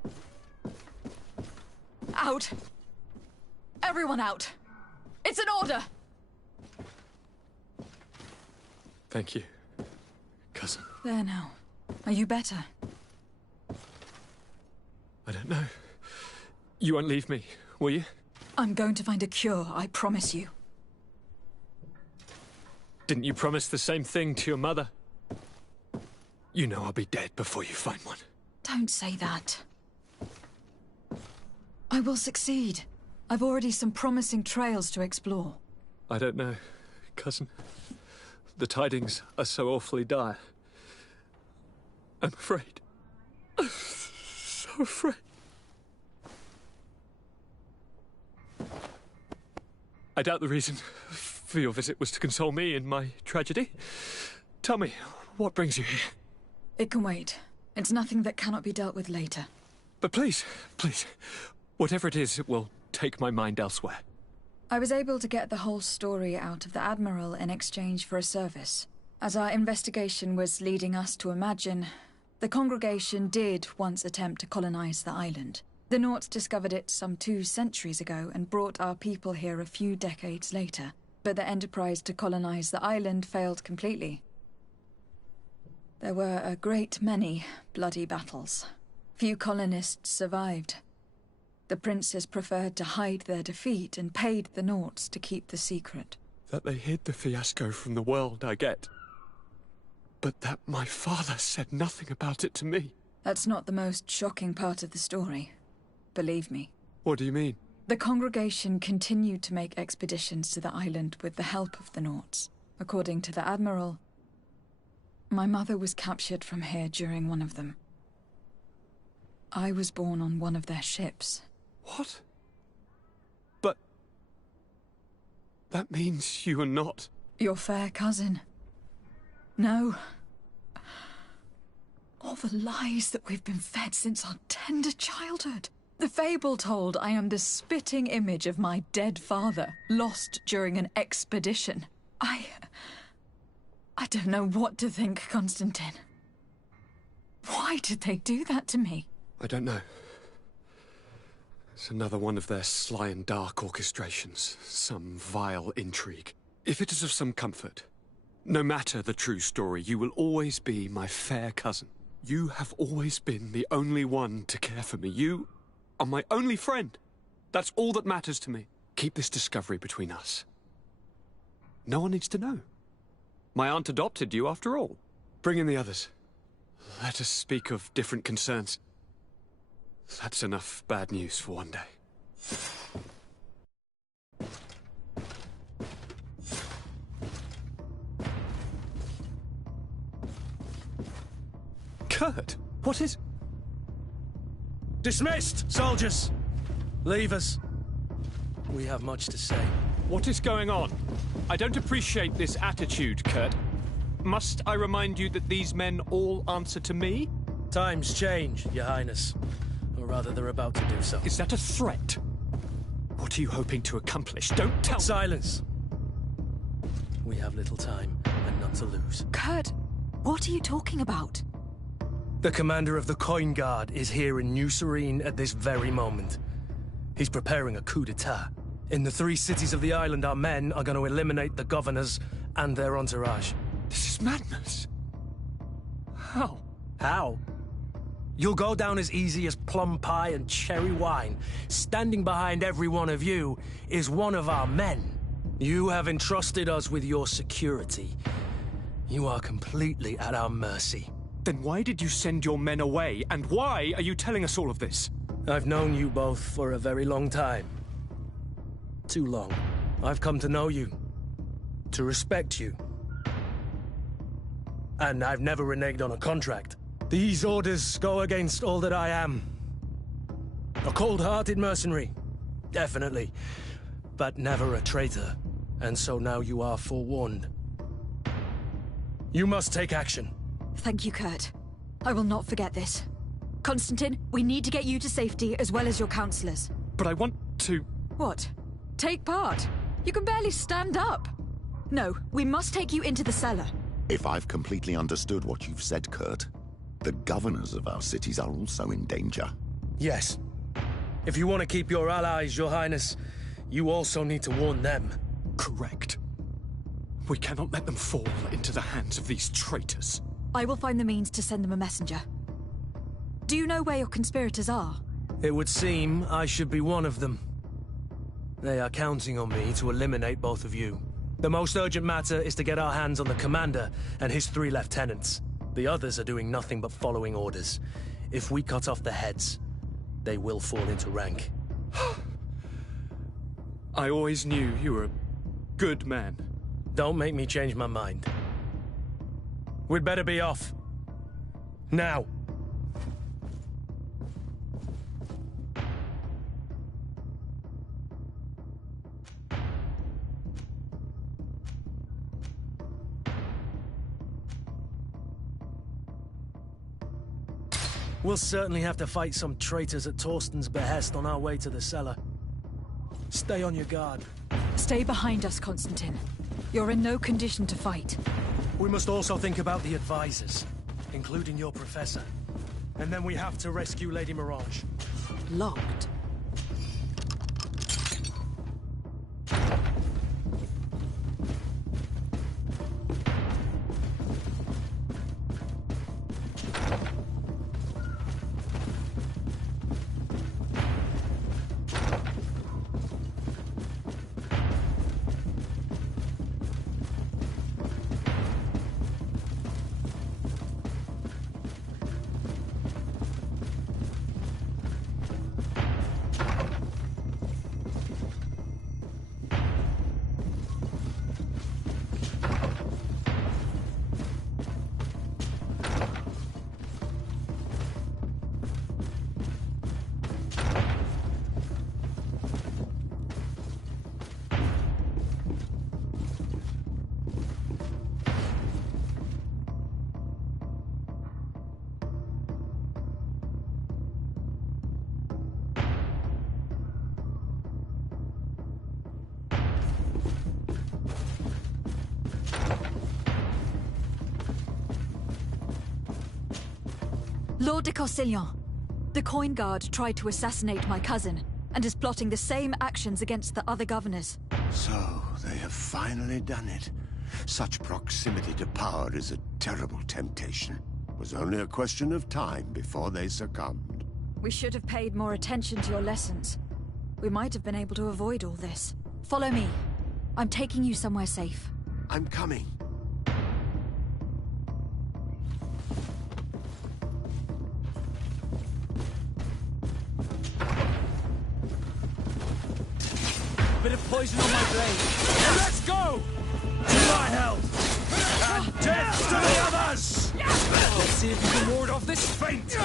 Out. Everyone out. It's an order. Thank you, cousin. There now. Are you better? I don't know. You won't leave me, will you? I'm going to find a cure, I promise you. Didn't you promise the same thing to your mother? You know I'll be dead before you find one. Don't say that. I will succeed. I've already some promising trails to explore. I don't know, cousin. The tidings are so awfully dire. I'm afraid. So afraid. I doubt the reason for your visit was to console me in my tragedy. Tell me, what brings you here? It can wait. It's nothing that cannot be dealt with later. But please, whatever it is, it will take my mind elsewhere. I was able to get the whole story out of the Admiral in exchange for a service. As our investigation was leading us to imagine, the congregation did once attempt to colonize the island. The Nauts discovered it some 2 centuries ago and brought our people here a few decades later. But the enterprise to colonize the island failed completely. There were a great many bloody battles. Few colonists survived. The princes preferred to hide their defeat and paid the Nauts to keep the secret. That they hid the fiasco from the world, I get. But that my father said nothing about it to me. That's not the most shocking part of the story. Believe me. What do you mean? The congregation continued to make expeditions to the island with the help of the Nauts. According to the Admiral, my mother was captured from here during one of them. I was born on one of their ships. What? But... that means you are not... your fair cousin. No. All the lies that we've been fed since our tender childhood. The fable told I am the spitting image of my dead father, lost during an expedition. I don't know what to think, Constantine. Why did they do that to me? I don't know. It's another one of their sly and dark orchestrations. Some vile intrigue. If it is of some comfort, no matter the true story, you will always be my fair cousin. You have always been the only one to care for me. You are my only friend. That's all that matters to me. Keep this discovery between us. No one needs to know. My aunt adopted you after all. Bring in the others. Let us speak of different concerns. That's enough bad news for one day. Kurt, what is... Dismissed, soldiers! Leave us. We have much to say. What is going on? I don't appreciate this attitude, Kurt. Must I remind you that these men all answer to me? Times change, Your Highness. Or rather, they're about to do so. Is that a threat? What are you hoping to accomplish? Don't tell... Silence! We have little time, and none to lose. Kurt, what are you talking about? The commander of the Coin Guard is here in New Serene at this very moment. He's preparing a coup d'etat. In the 3 cities of the island, our men are going to eliminate the governors and their entourage. This is madness. How? How? You'll go down as easy as plum pie and cherry wine. Standing behind every one of you is one of our men. You have entrusted us with your security. You are completely at our mercy. Then why did you send your men away? And why are you telling us all of this? I've known you both for a very long time. Too long. I've come to know you. To respect you. And I've never reneged on a contract. These orders go against all that I am. A cold-hearted mercenary. Definitely. But never a traitor. And so now you are forewarned. You must take action. Thank you, Kurt. I will not forget this. Constantine, we need to get you to safety as well as your counselors. But I want to... What? Take part? You can barely stand up. No, we must take you into the cellar. If I've completely understood what you've said, Kurt, the governors of our cities are also in danger. Yes. If you want to keep your allies, Your Highness, you also need to warn them. Correct. We cannot let them fall into the hands of these traitors. I will find the means to send them a messenger. Do you know where your conspirators are? It would seem I should be one of them. They are counting on me to eliminate both of you. The most urgent matter is to get our hands on the commander and his 3 lieutenants. The others are doing nothing but following orders. If we cut off the heads, they will fall into rank. I always knew you were a good man. Don't make me change my mind. We'd better be off. Now. We'll certainly have to fight some traitors at Torsten's behest on our way to the cellar. Stay on your guard. Stay behind us, Constantine. You're in no condition to fight. We must also think about the advisors, including your professor. And then we have to rescue Lady Mirage. Locked. Lord de Castellon, the Coin Guard tried to assassinate my cousin, and is plotting the same actions against the other governors. So, they have finally done it. Such proximity to power is a terrible temptation. It was only a question of time before they succumbed. We should have paid more attention to your lessons. We might have been able to avoid all this. Follow me. I'm taking you somewhere safe. I'm coming. Bit of poison on my blade. Let's go! To my health! And death to the others! Let's see if you can ward off this feint!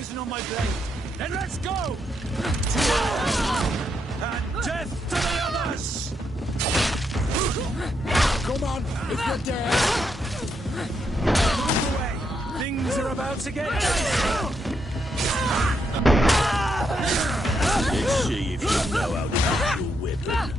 poison on my blade. Then let's go! And death to the others! Come on, if you're dead! Move away! Things are about to get dicey! Let's see if you know how to use your weapon.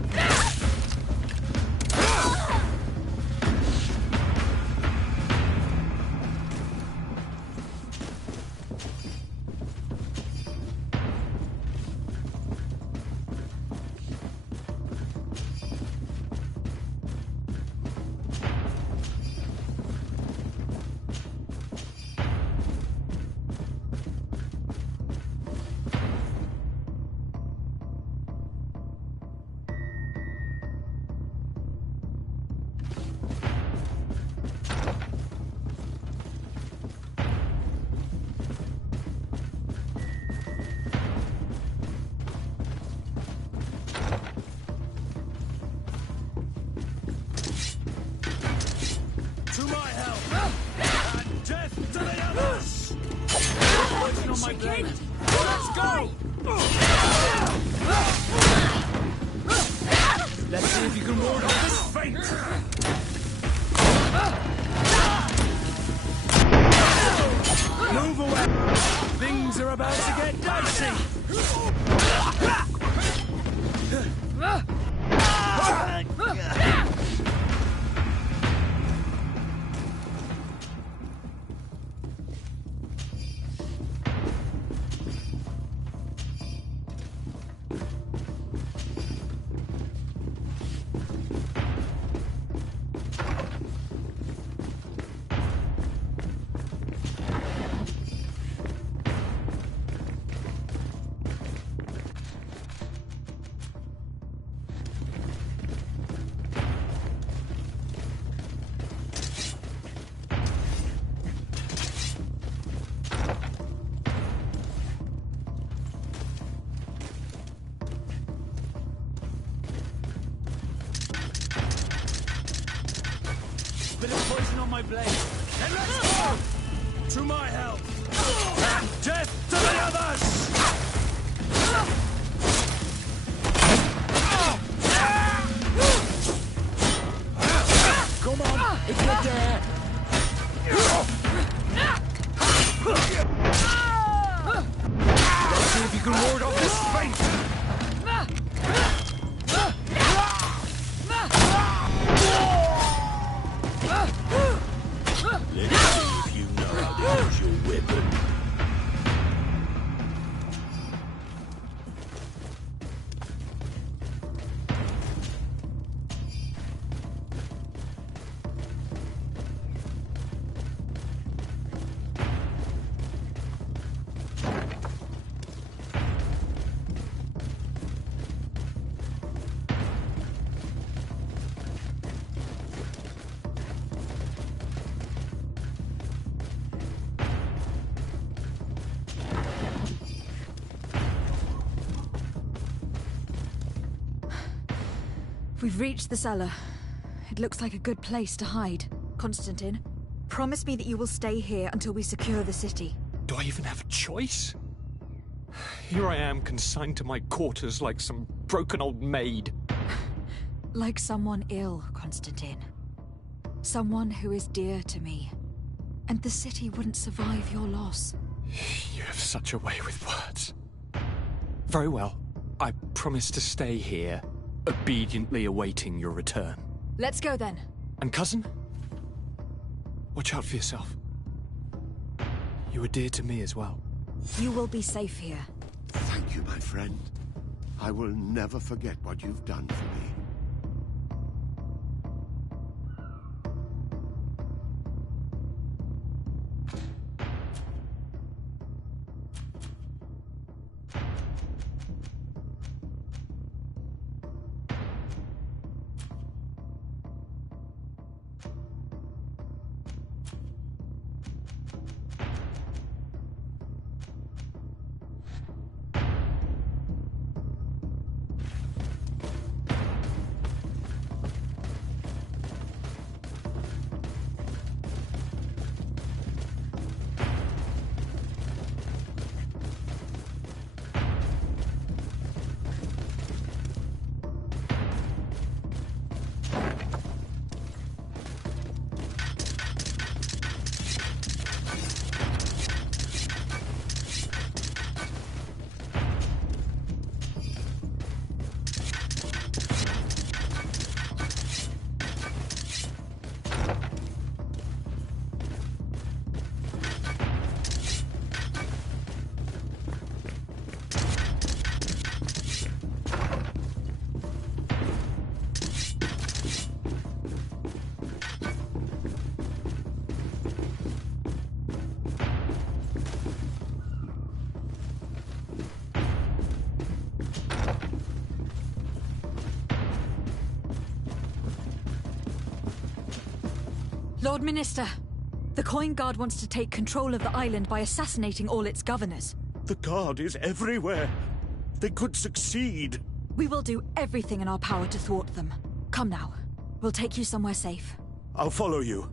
To my help! And death to the others! Poison on my blade! Let's go! Let's see if you can ward off this feint! Move away! Things are about to get dicey! Bit of poison on my blade. And let's go! To my help! Death to the others! Come on, if you're dead! Let's see if you can ward off this feint! Let's see if you know how to use your weapon. We've reached the cellar. It looks like a good place to hide. Constantine, promise me that you will stay here until we secure the city. Do I even have a choice? Here I am, consigned to my quarters like some broken old maid. Like someone ill, Constantine. Someone who is dear to me. And the city wouldn't survive your loss. You have such a way with words. Very well. I promise to stay here, obediently awaiting your return. Let's go then. And cousin? Watch out for yourself. You were dear to me as well. You will be safe here. Thank you, my friend. I will never forget what you've done for me. Lord Minister, the Coin Guard wants to take control of the island by assassinating all its governors. The Guard is everywhere. They could succeed. We will do everything in our power to thwart them. Come now. We'll take you somewhere safe. I'll follow you.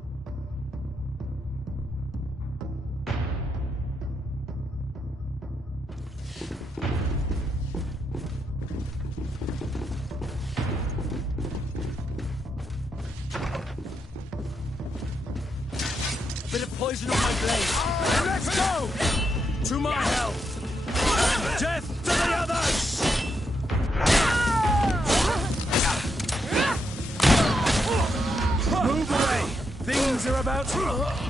Bit of poison on my blade. And let's go! To my health! And death to the others! Move away! Things are about to...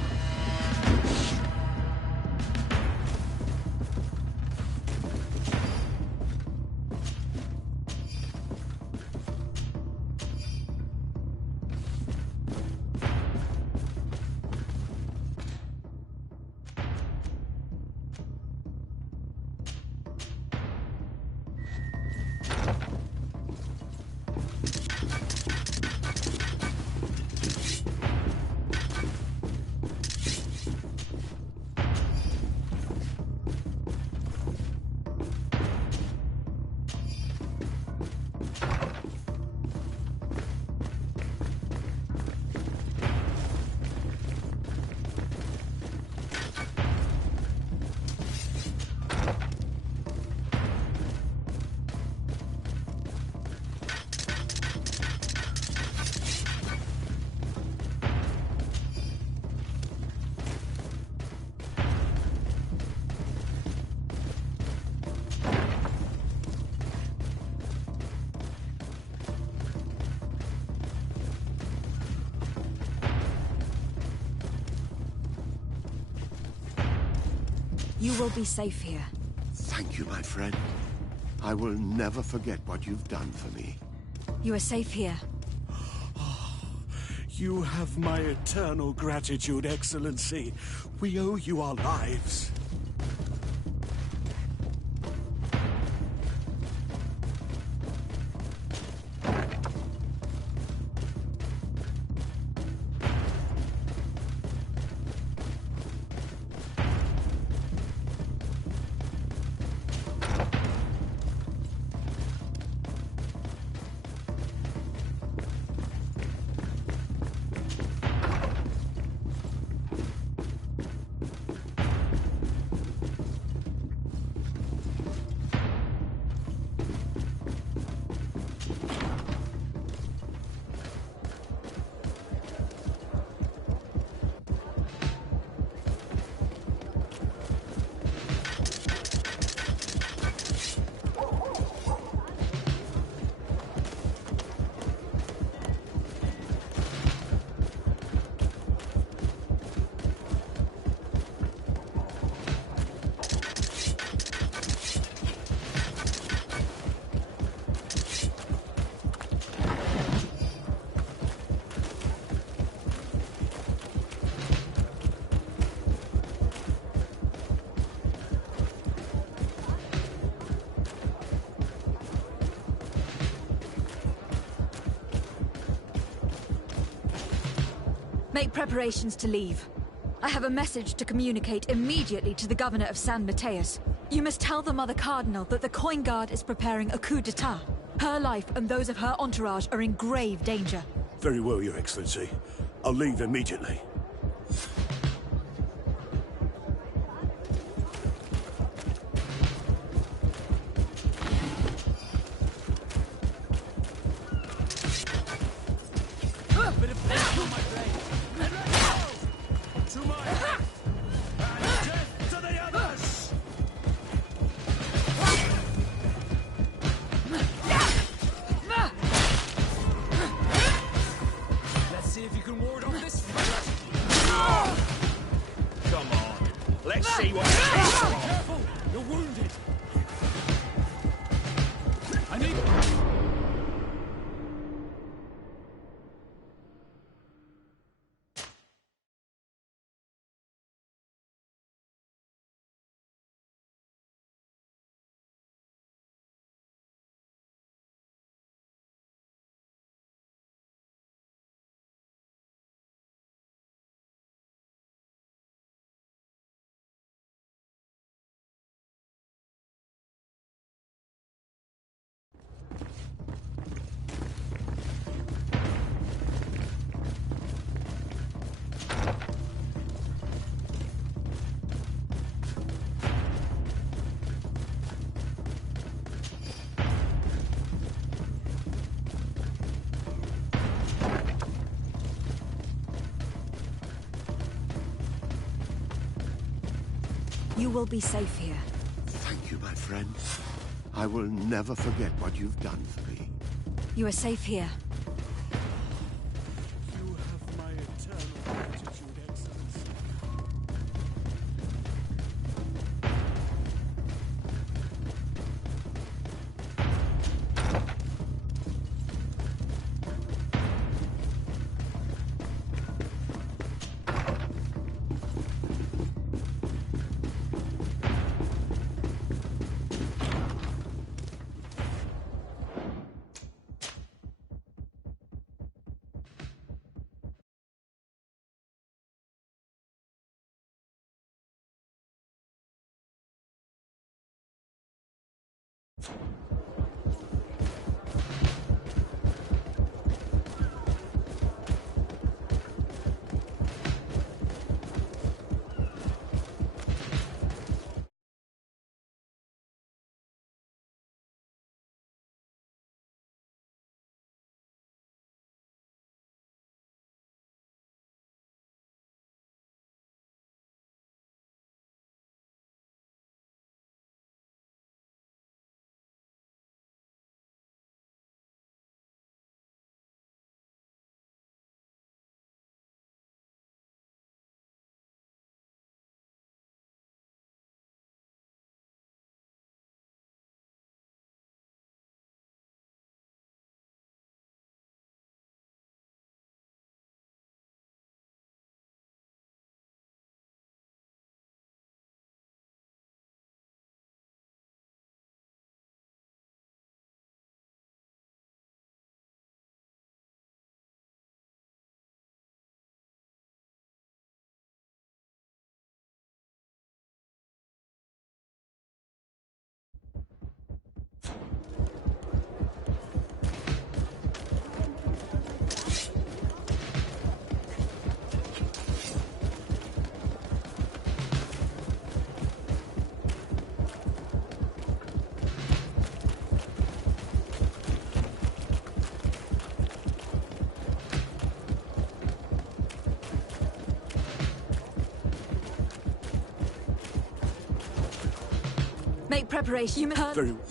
You will be safe here. Thank you, my friend. I will never forget what you've done for me. You are safe here. You have my eternal gratitude, Excellency. We owe you our lives. Make preparations to leave. I have a message to communicate immediately to the governor of San Mateus. You must tell the Mother Cardinal that the Coin Guard is preparing a coup d'etat. Her life and those of her entourage are in grave danger. Very well, Your Excellency. I'll leave immediately. Let's see if you can ward off this. You will be safe here. Thank you, my friend. I will never forget what you've done for me. You are safe here. You have my eternal gratitude, Excellency. Make preparation. Very well.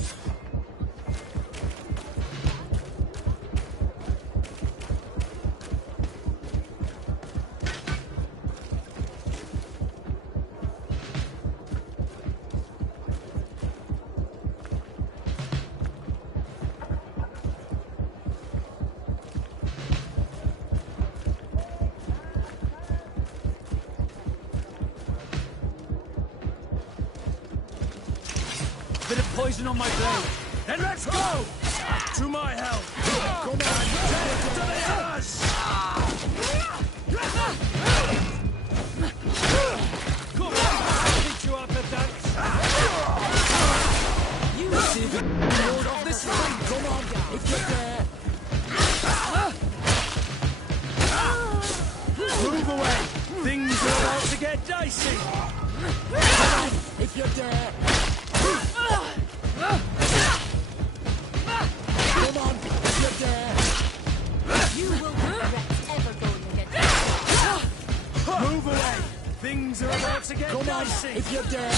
Bit of poison on my blade. Then let's go! To my help! Come on! Death to the others! Come on! I'll teach you how to dance! You see the lord of this fight! Come on! If you're there! Move away! Things are about to get dicey! Come on! If you're there! Come on, if you're there! You will regret ever going against me. Move away! Things are about to get dicey! If you're there!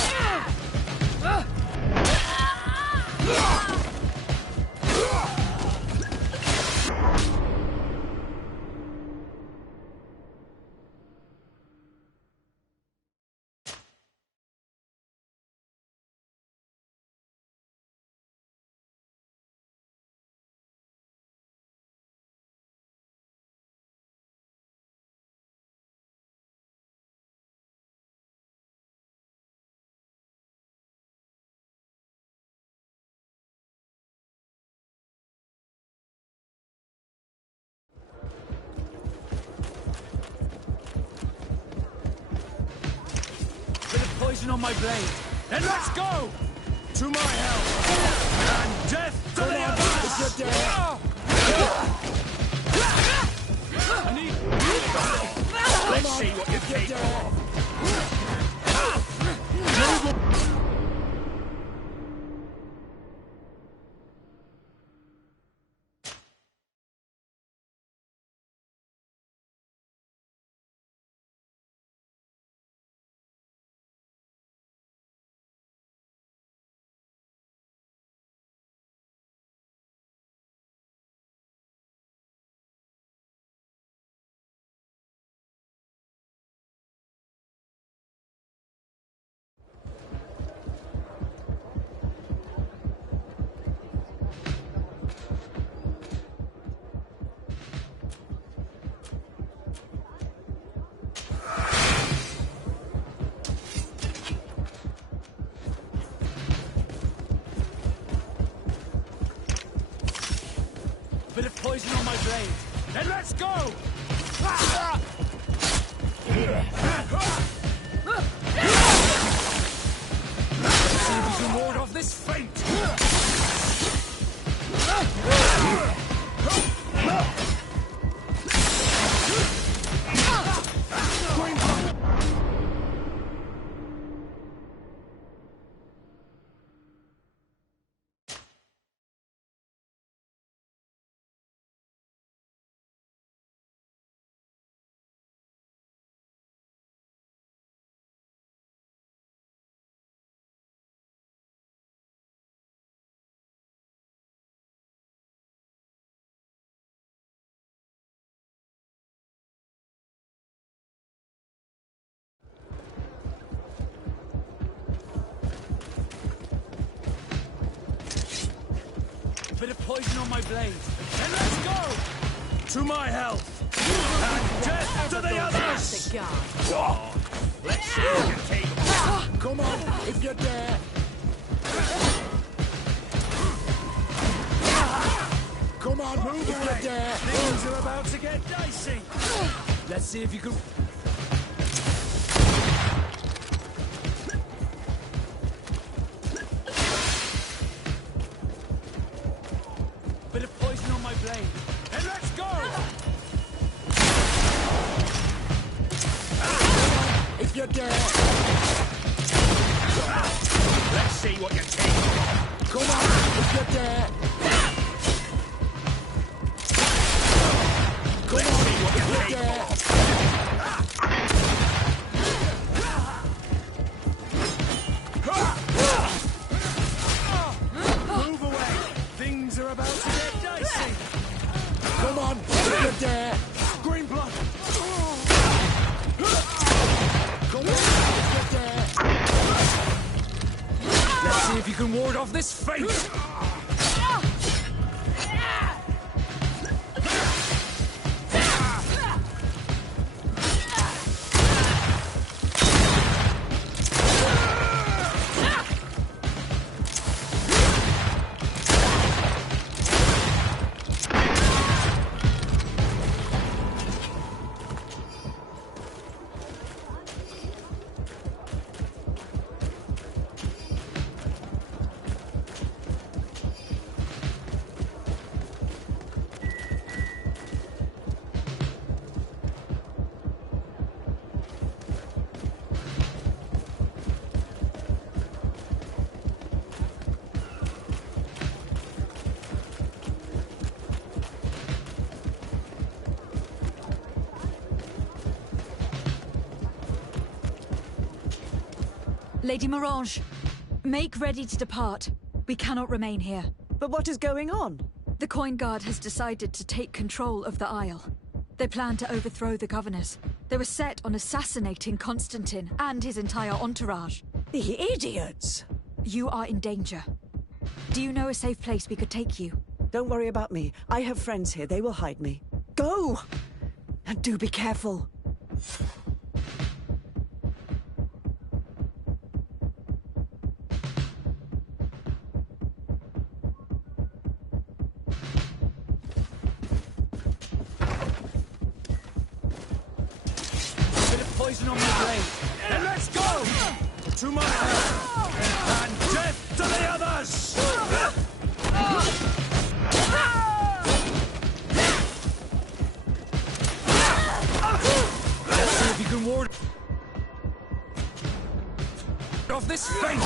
Poison on my blade. Then let's go! To my help! And death to the others! If you're there! I need... Let's see what you're capable of! Bit of poison on my blade. Then let's go! See if we can ward off this feint! Bit of poison on my blade. Then let's go! To my health! And death to the others! Oh, let's see if you can take them. Come on, if you dare. Come on, move if you dare. Things are about to get dicey. Let's see if you can... Bit of poison on my blade. And let's go! If you dare. Let's see what you take. Come on, if you dare. Come on, if you dare. Move away. Things are about to get dicey. Come on, if you dare. Green blood. Come on, if you dare. Let's see if you can ward off this feint. Lady Morange, make ready to depart. We cannot remain here. But what is going on? The Coin Guard has decided to take control of the Isle. They plan to overthrow the governors. They were set on assassinating Constantine and his entire entourage. The idiots! You are in danger. Do you know a safe place we could take you? Don't worry about me. I have friends here. They will hide me. Go! And do be careful. Poison on my blade. And let's go! To my health! And death to the others! Let's see if you can ward off this feint!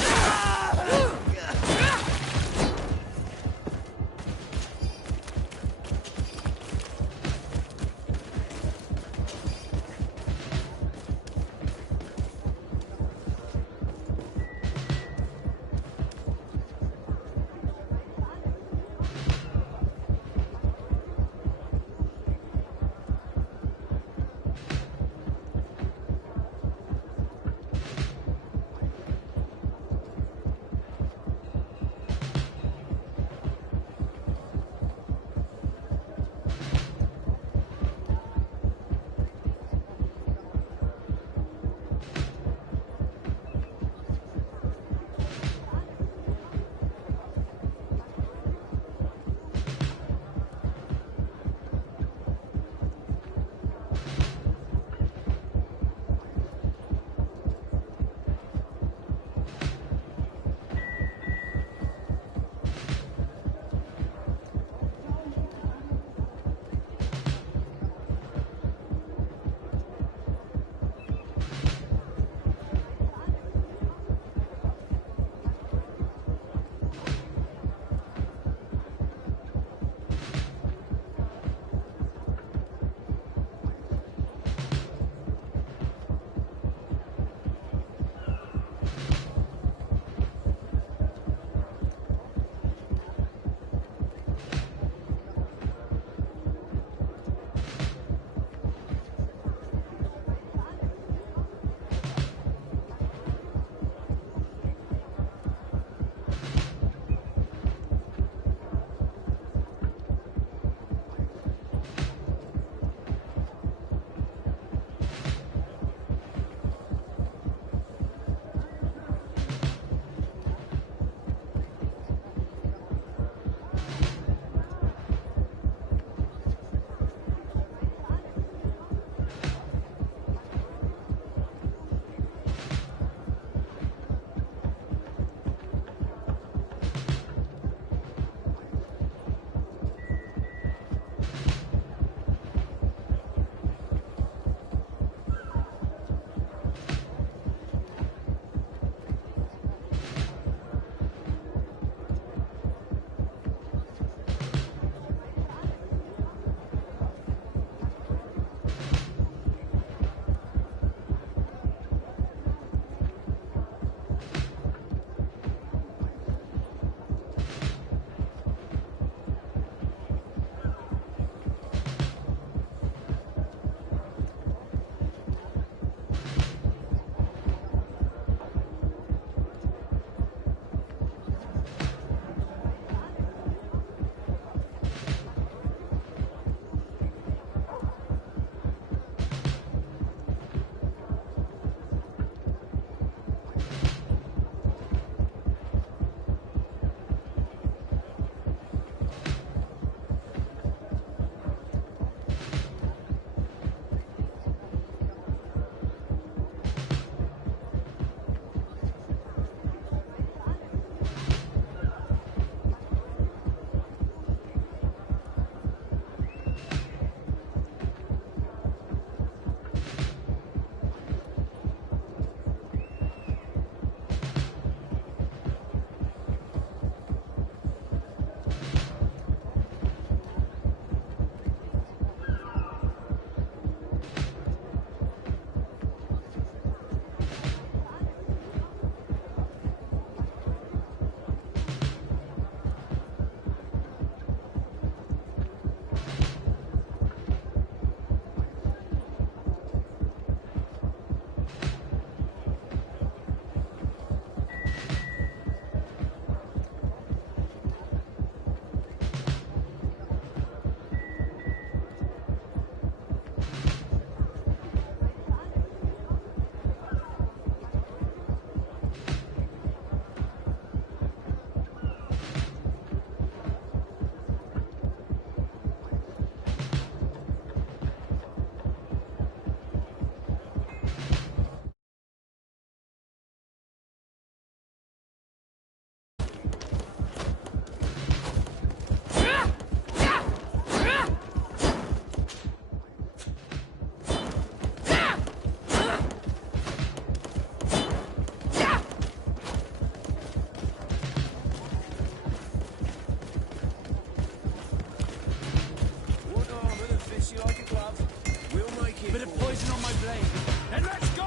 blade. Then let's go!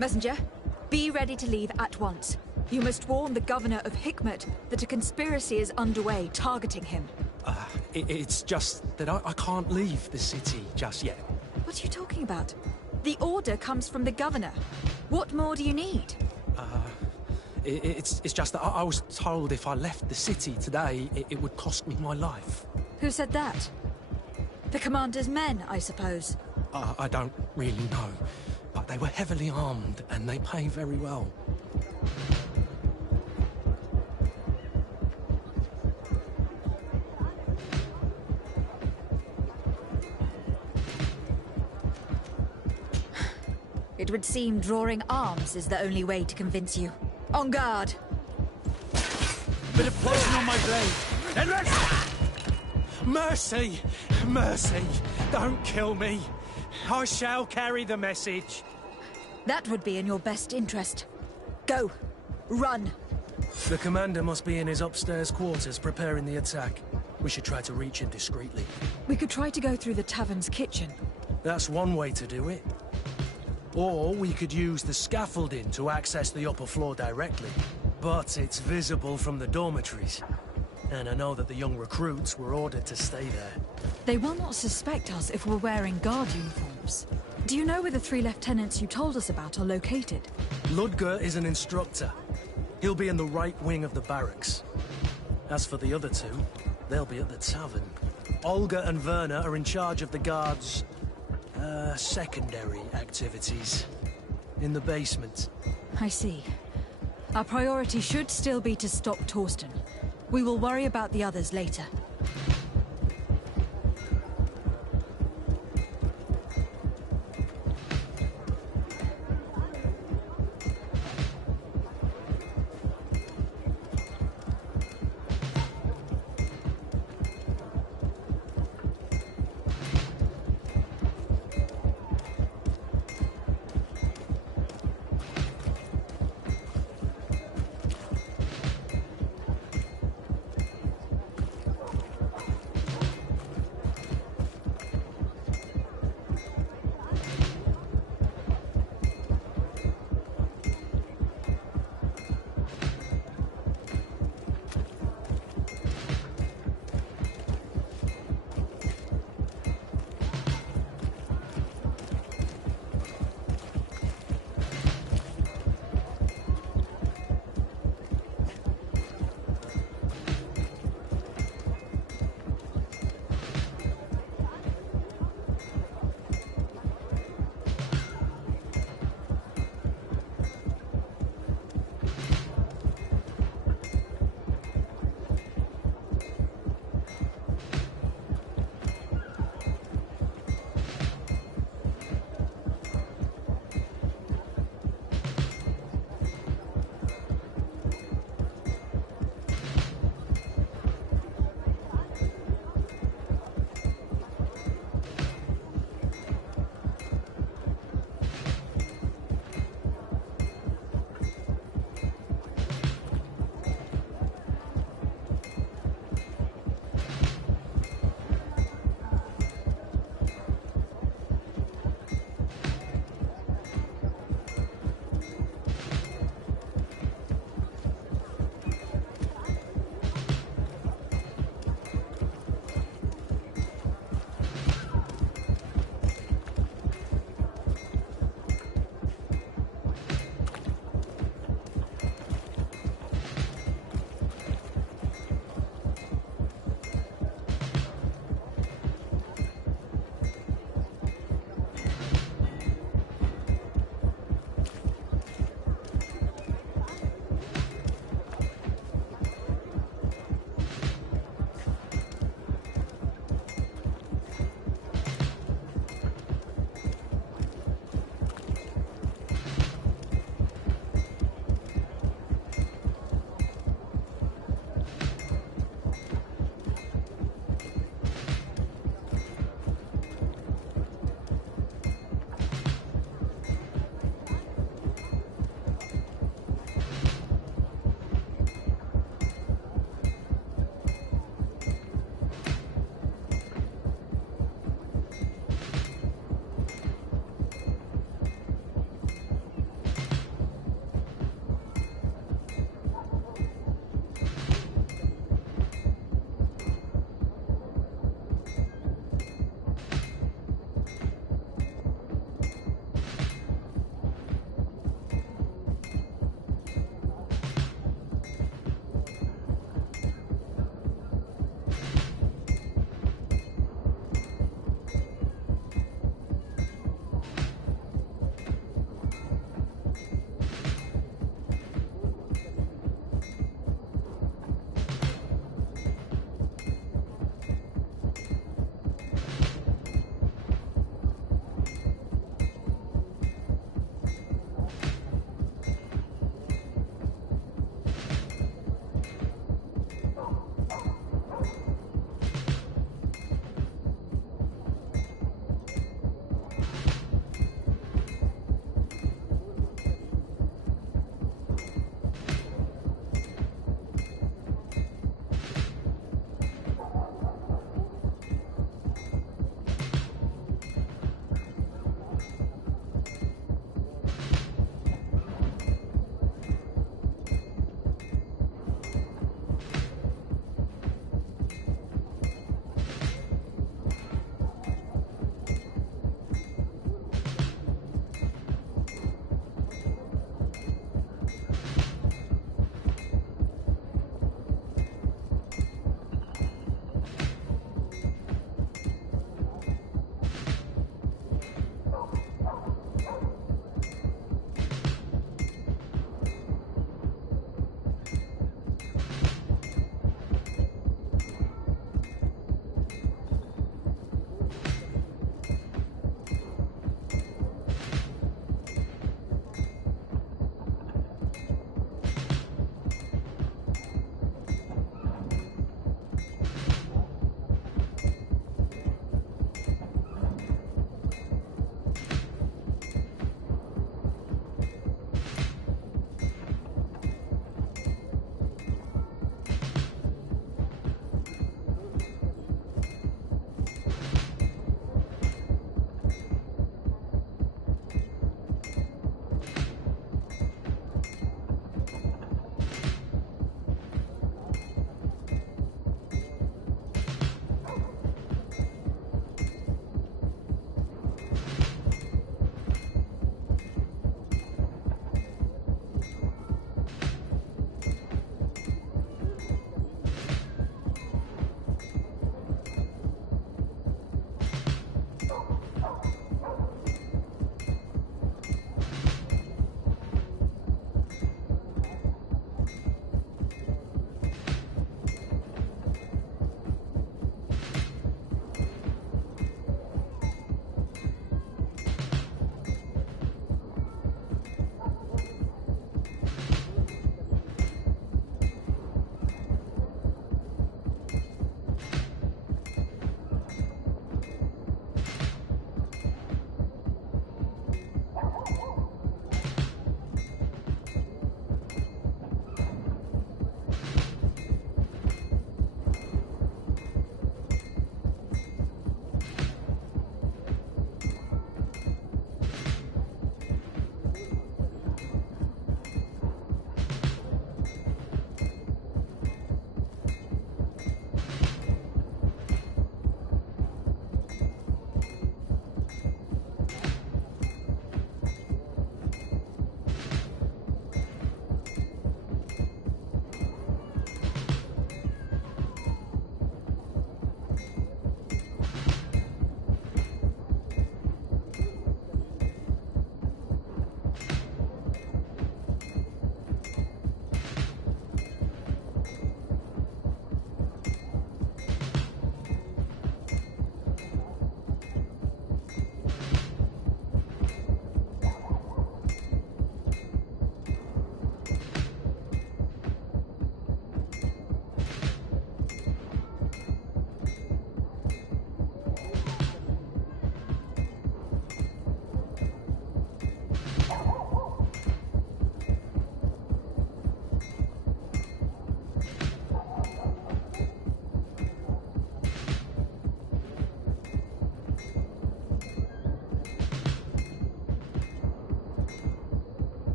Messenger, be ready to leave at once. You must warn the governor of Hikmet that a conspiracy is underway targeting him. It's just that I can't leave the city just yet. What are you talking about? The order comes from the governor. What more do you need? It's just that I was told if I left the city today, it would cost me my life. Who said that? The commander's men, I suppose. I don't really know. But they were heavily armed, and they pay very well. It would seem drawing arms is the only way to convince you. On guard! Bit of poison on my blade. Then let's... Mercy! Mercy! Don't kill me! I shall carry the message. That would be in your best interest. Go. Run. The commander must be in his upstairs quarters preparing the attack. We should try to reach him discreetly. We could try to go through the tavern's kitchen. That's one way to do it. Or we could use the scaffolding to access the upper floor directly. But it's visible from the dormitories. And I know that the young recruits were ordered to stay there. They will not suspect us if we're wearing guard uniforms. Do you know where the 3 lieutenants you told us about are located? Ludger is an instructor. He'll be in the right wing of the barracks. As for the other 2, they'll be at the tavern. Olga and Werner are in charge of the guards' secondary activities. In the basement. I see. Our priority should still be to stop Torsten. We will worry about the others later.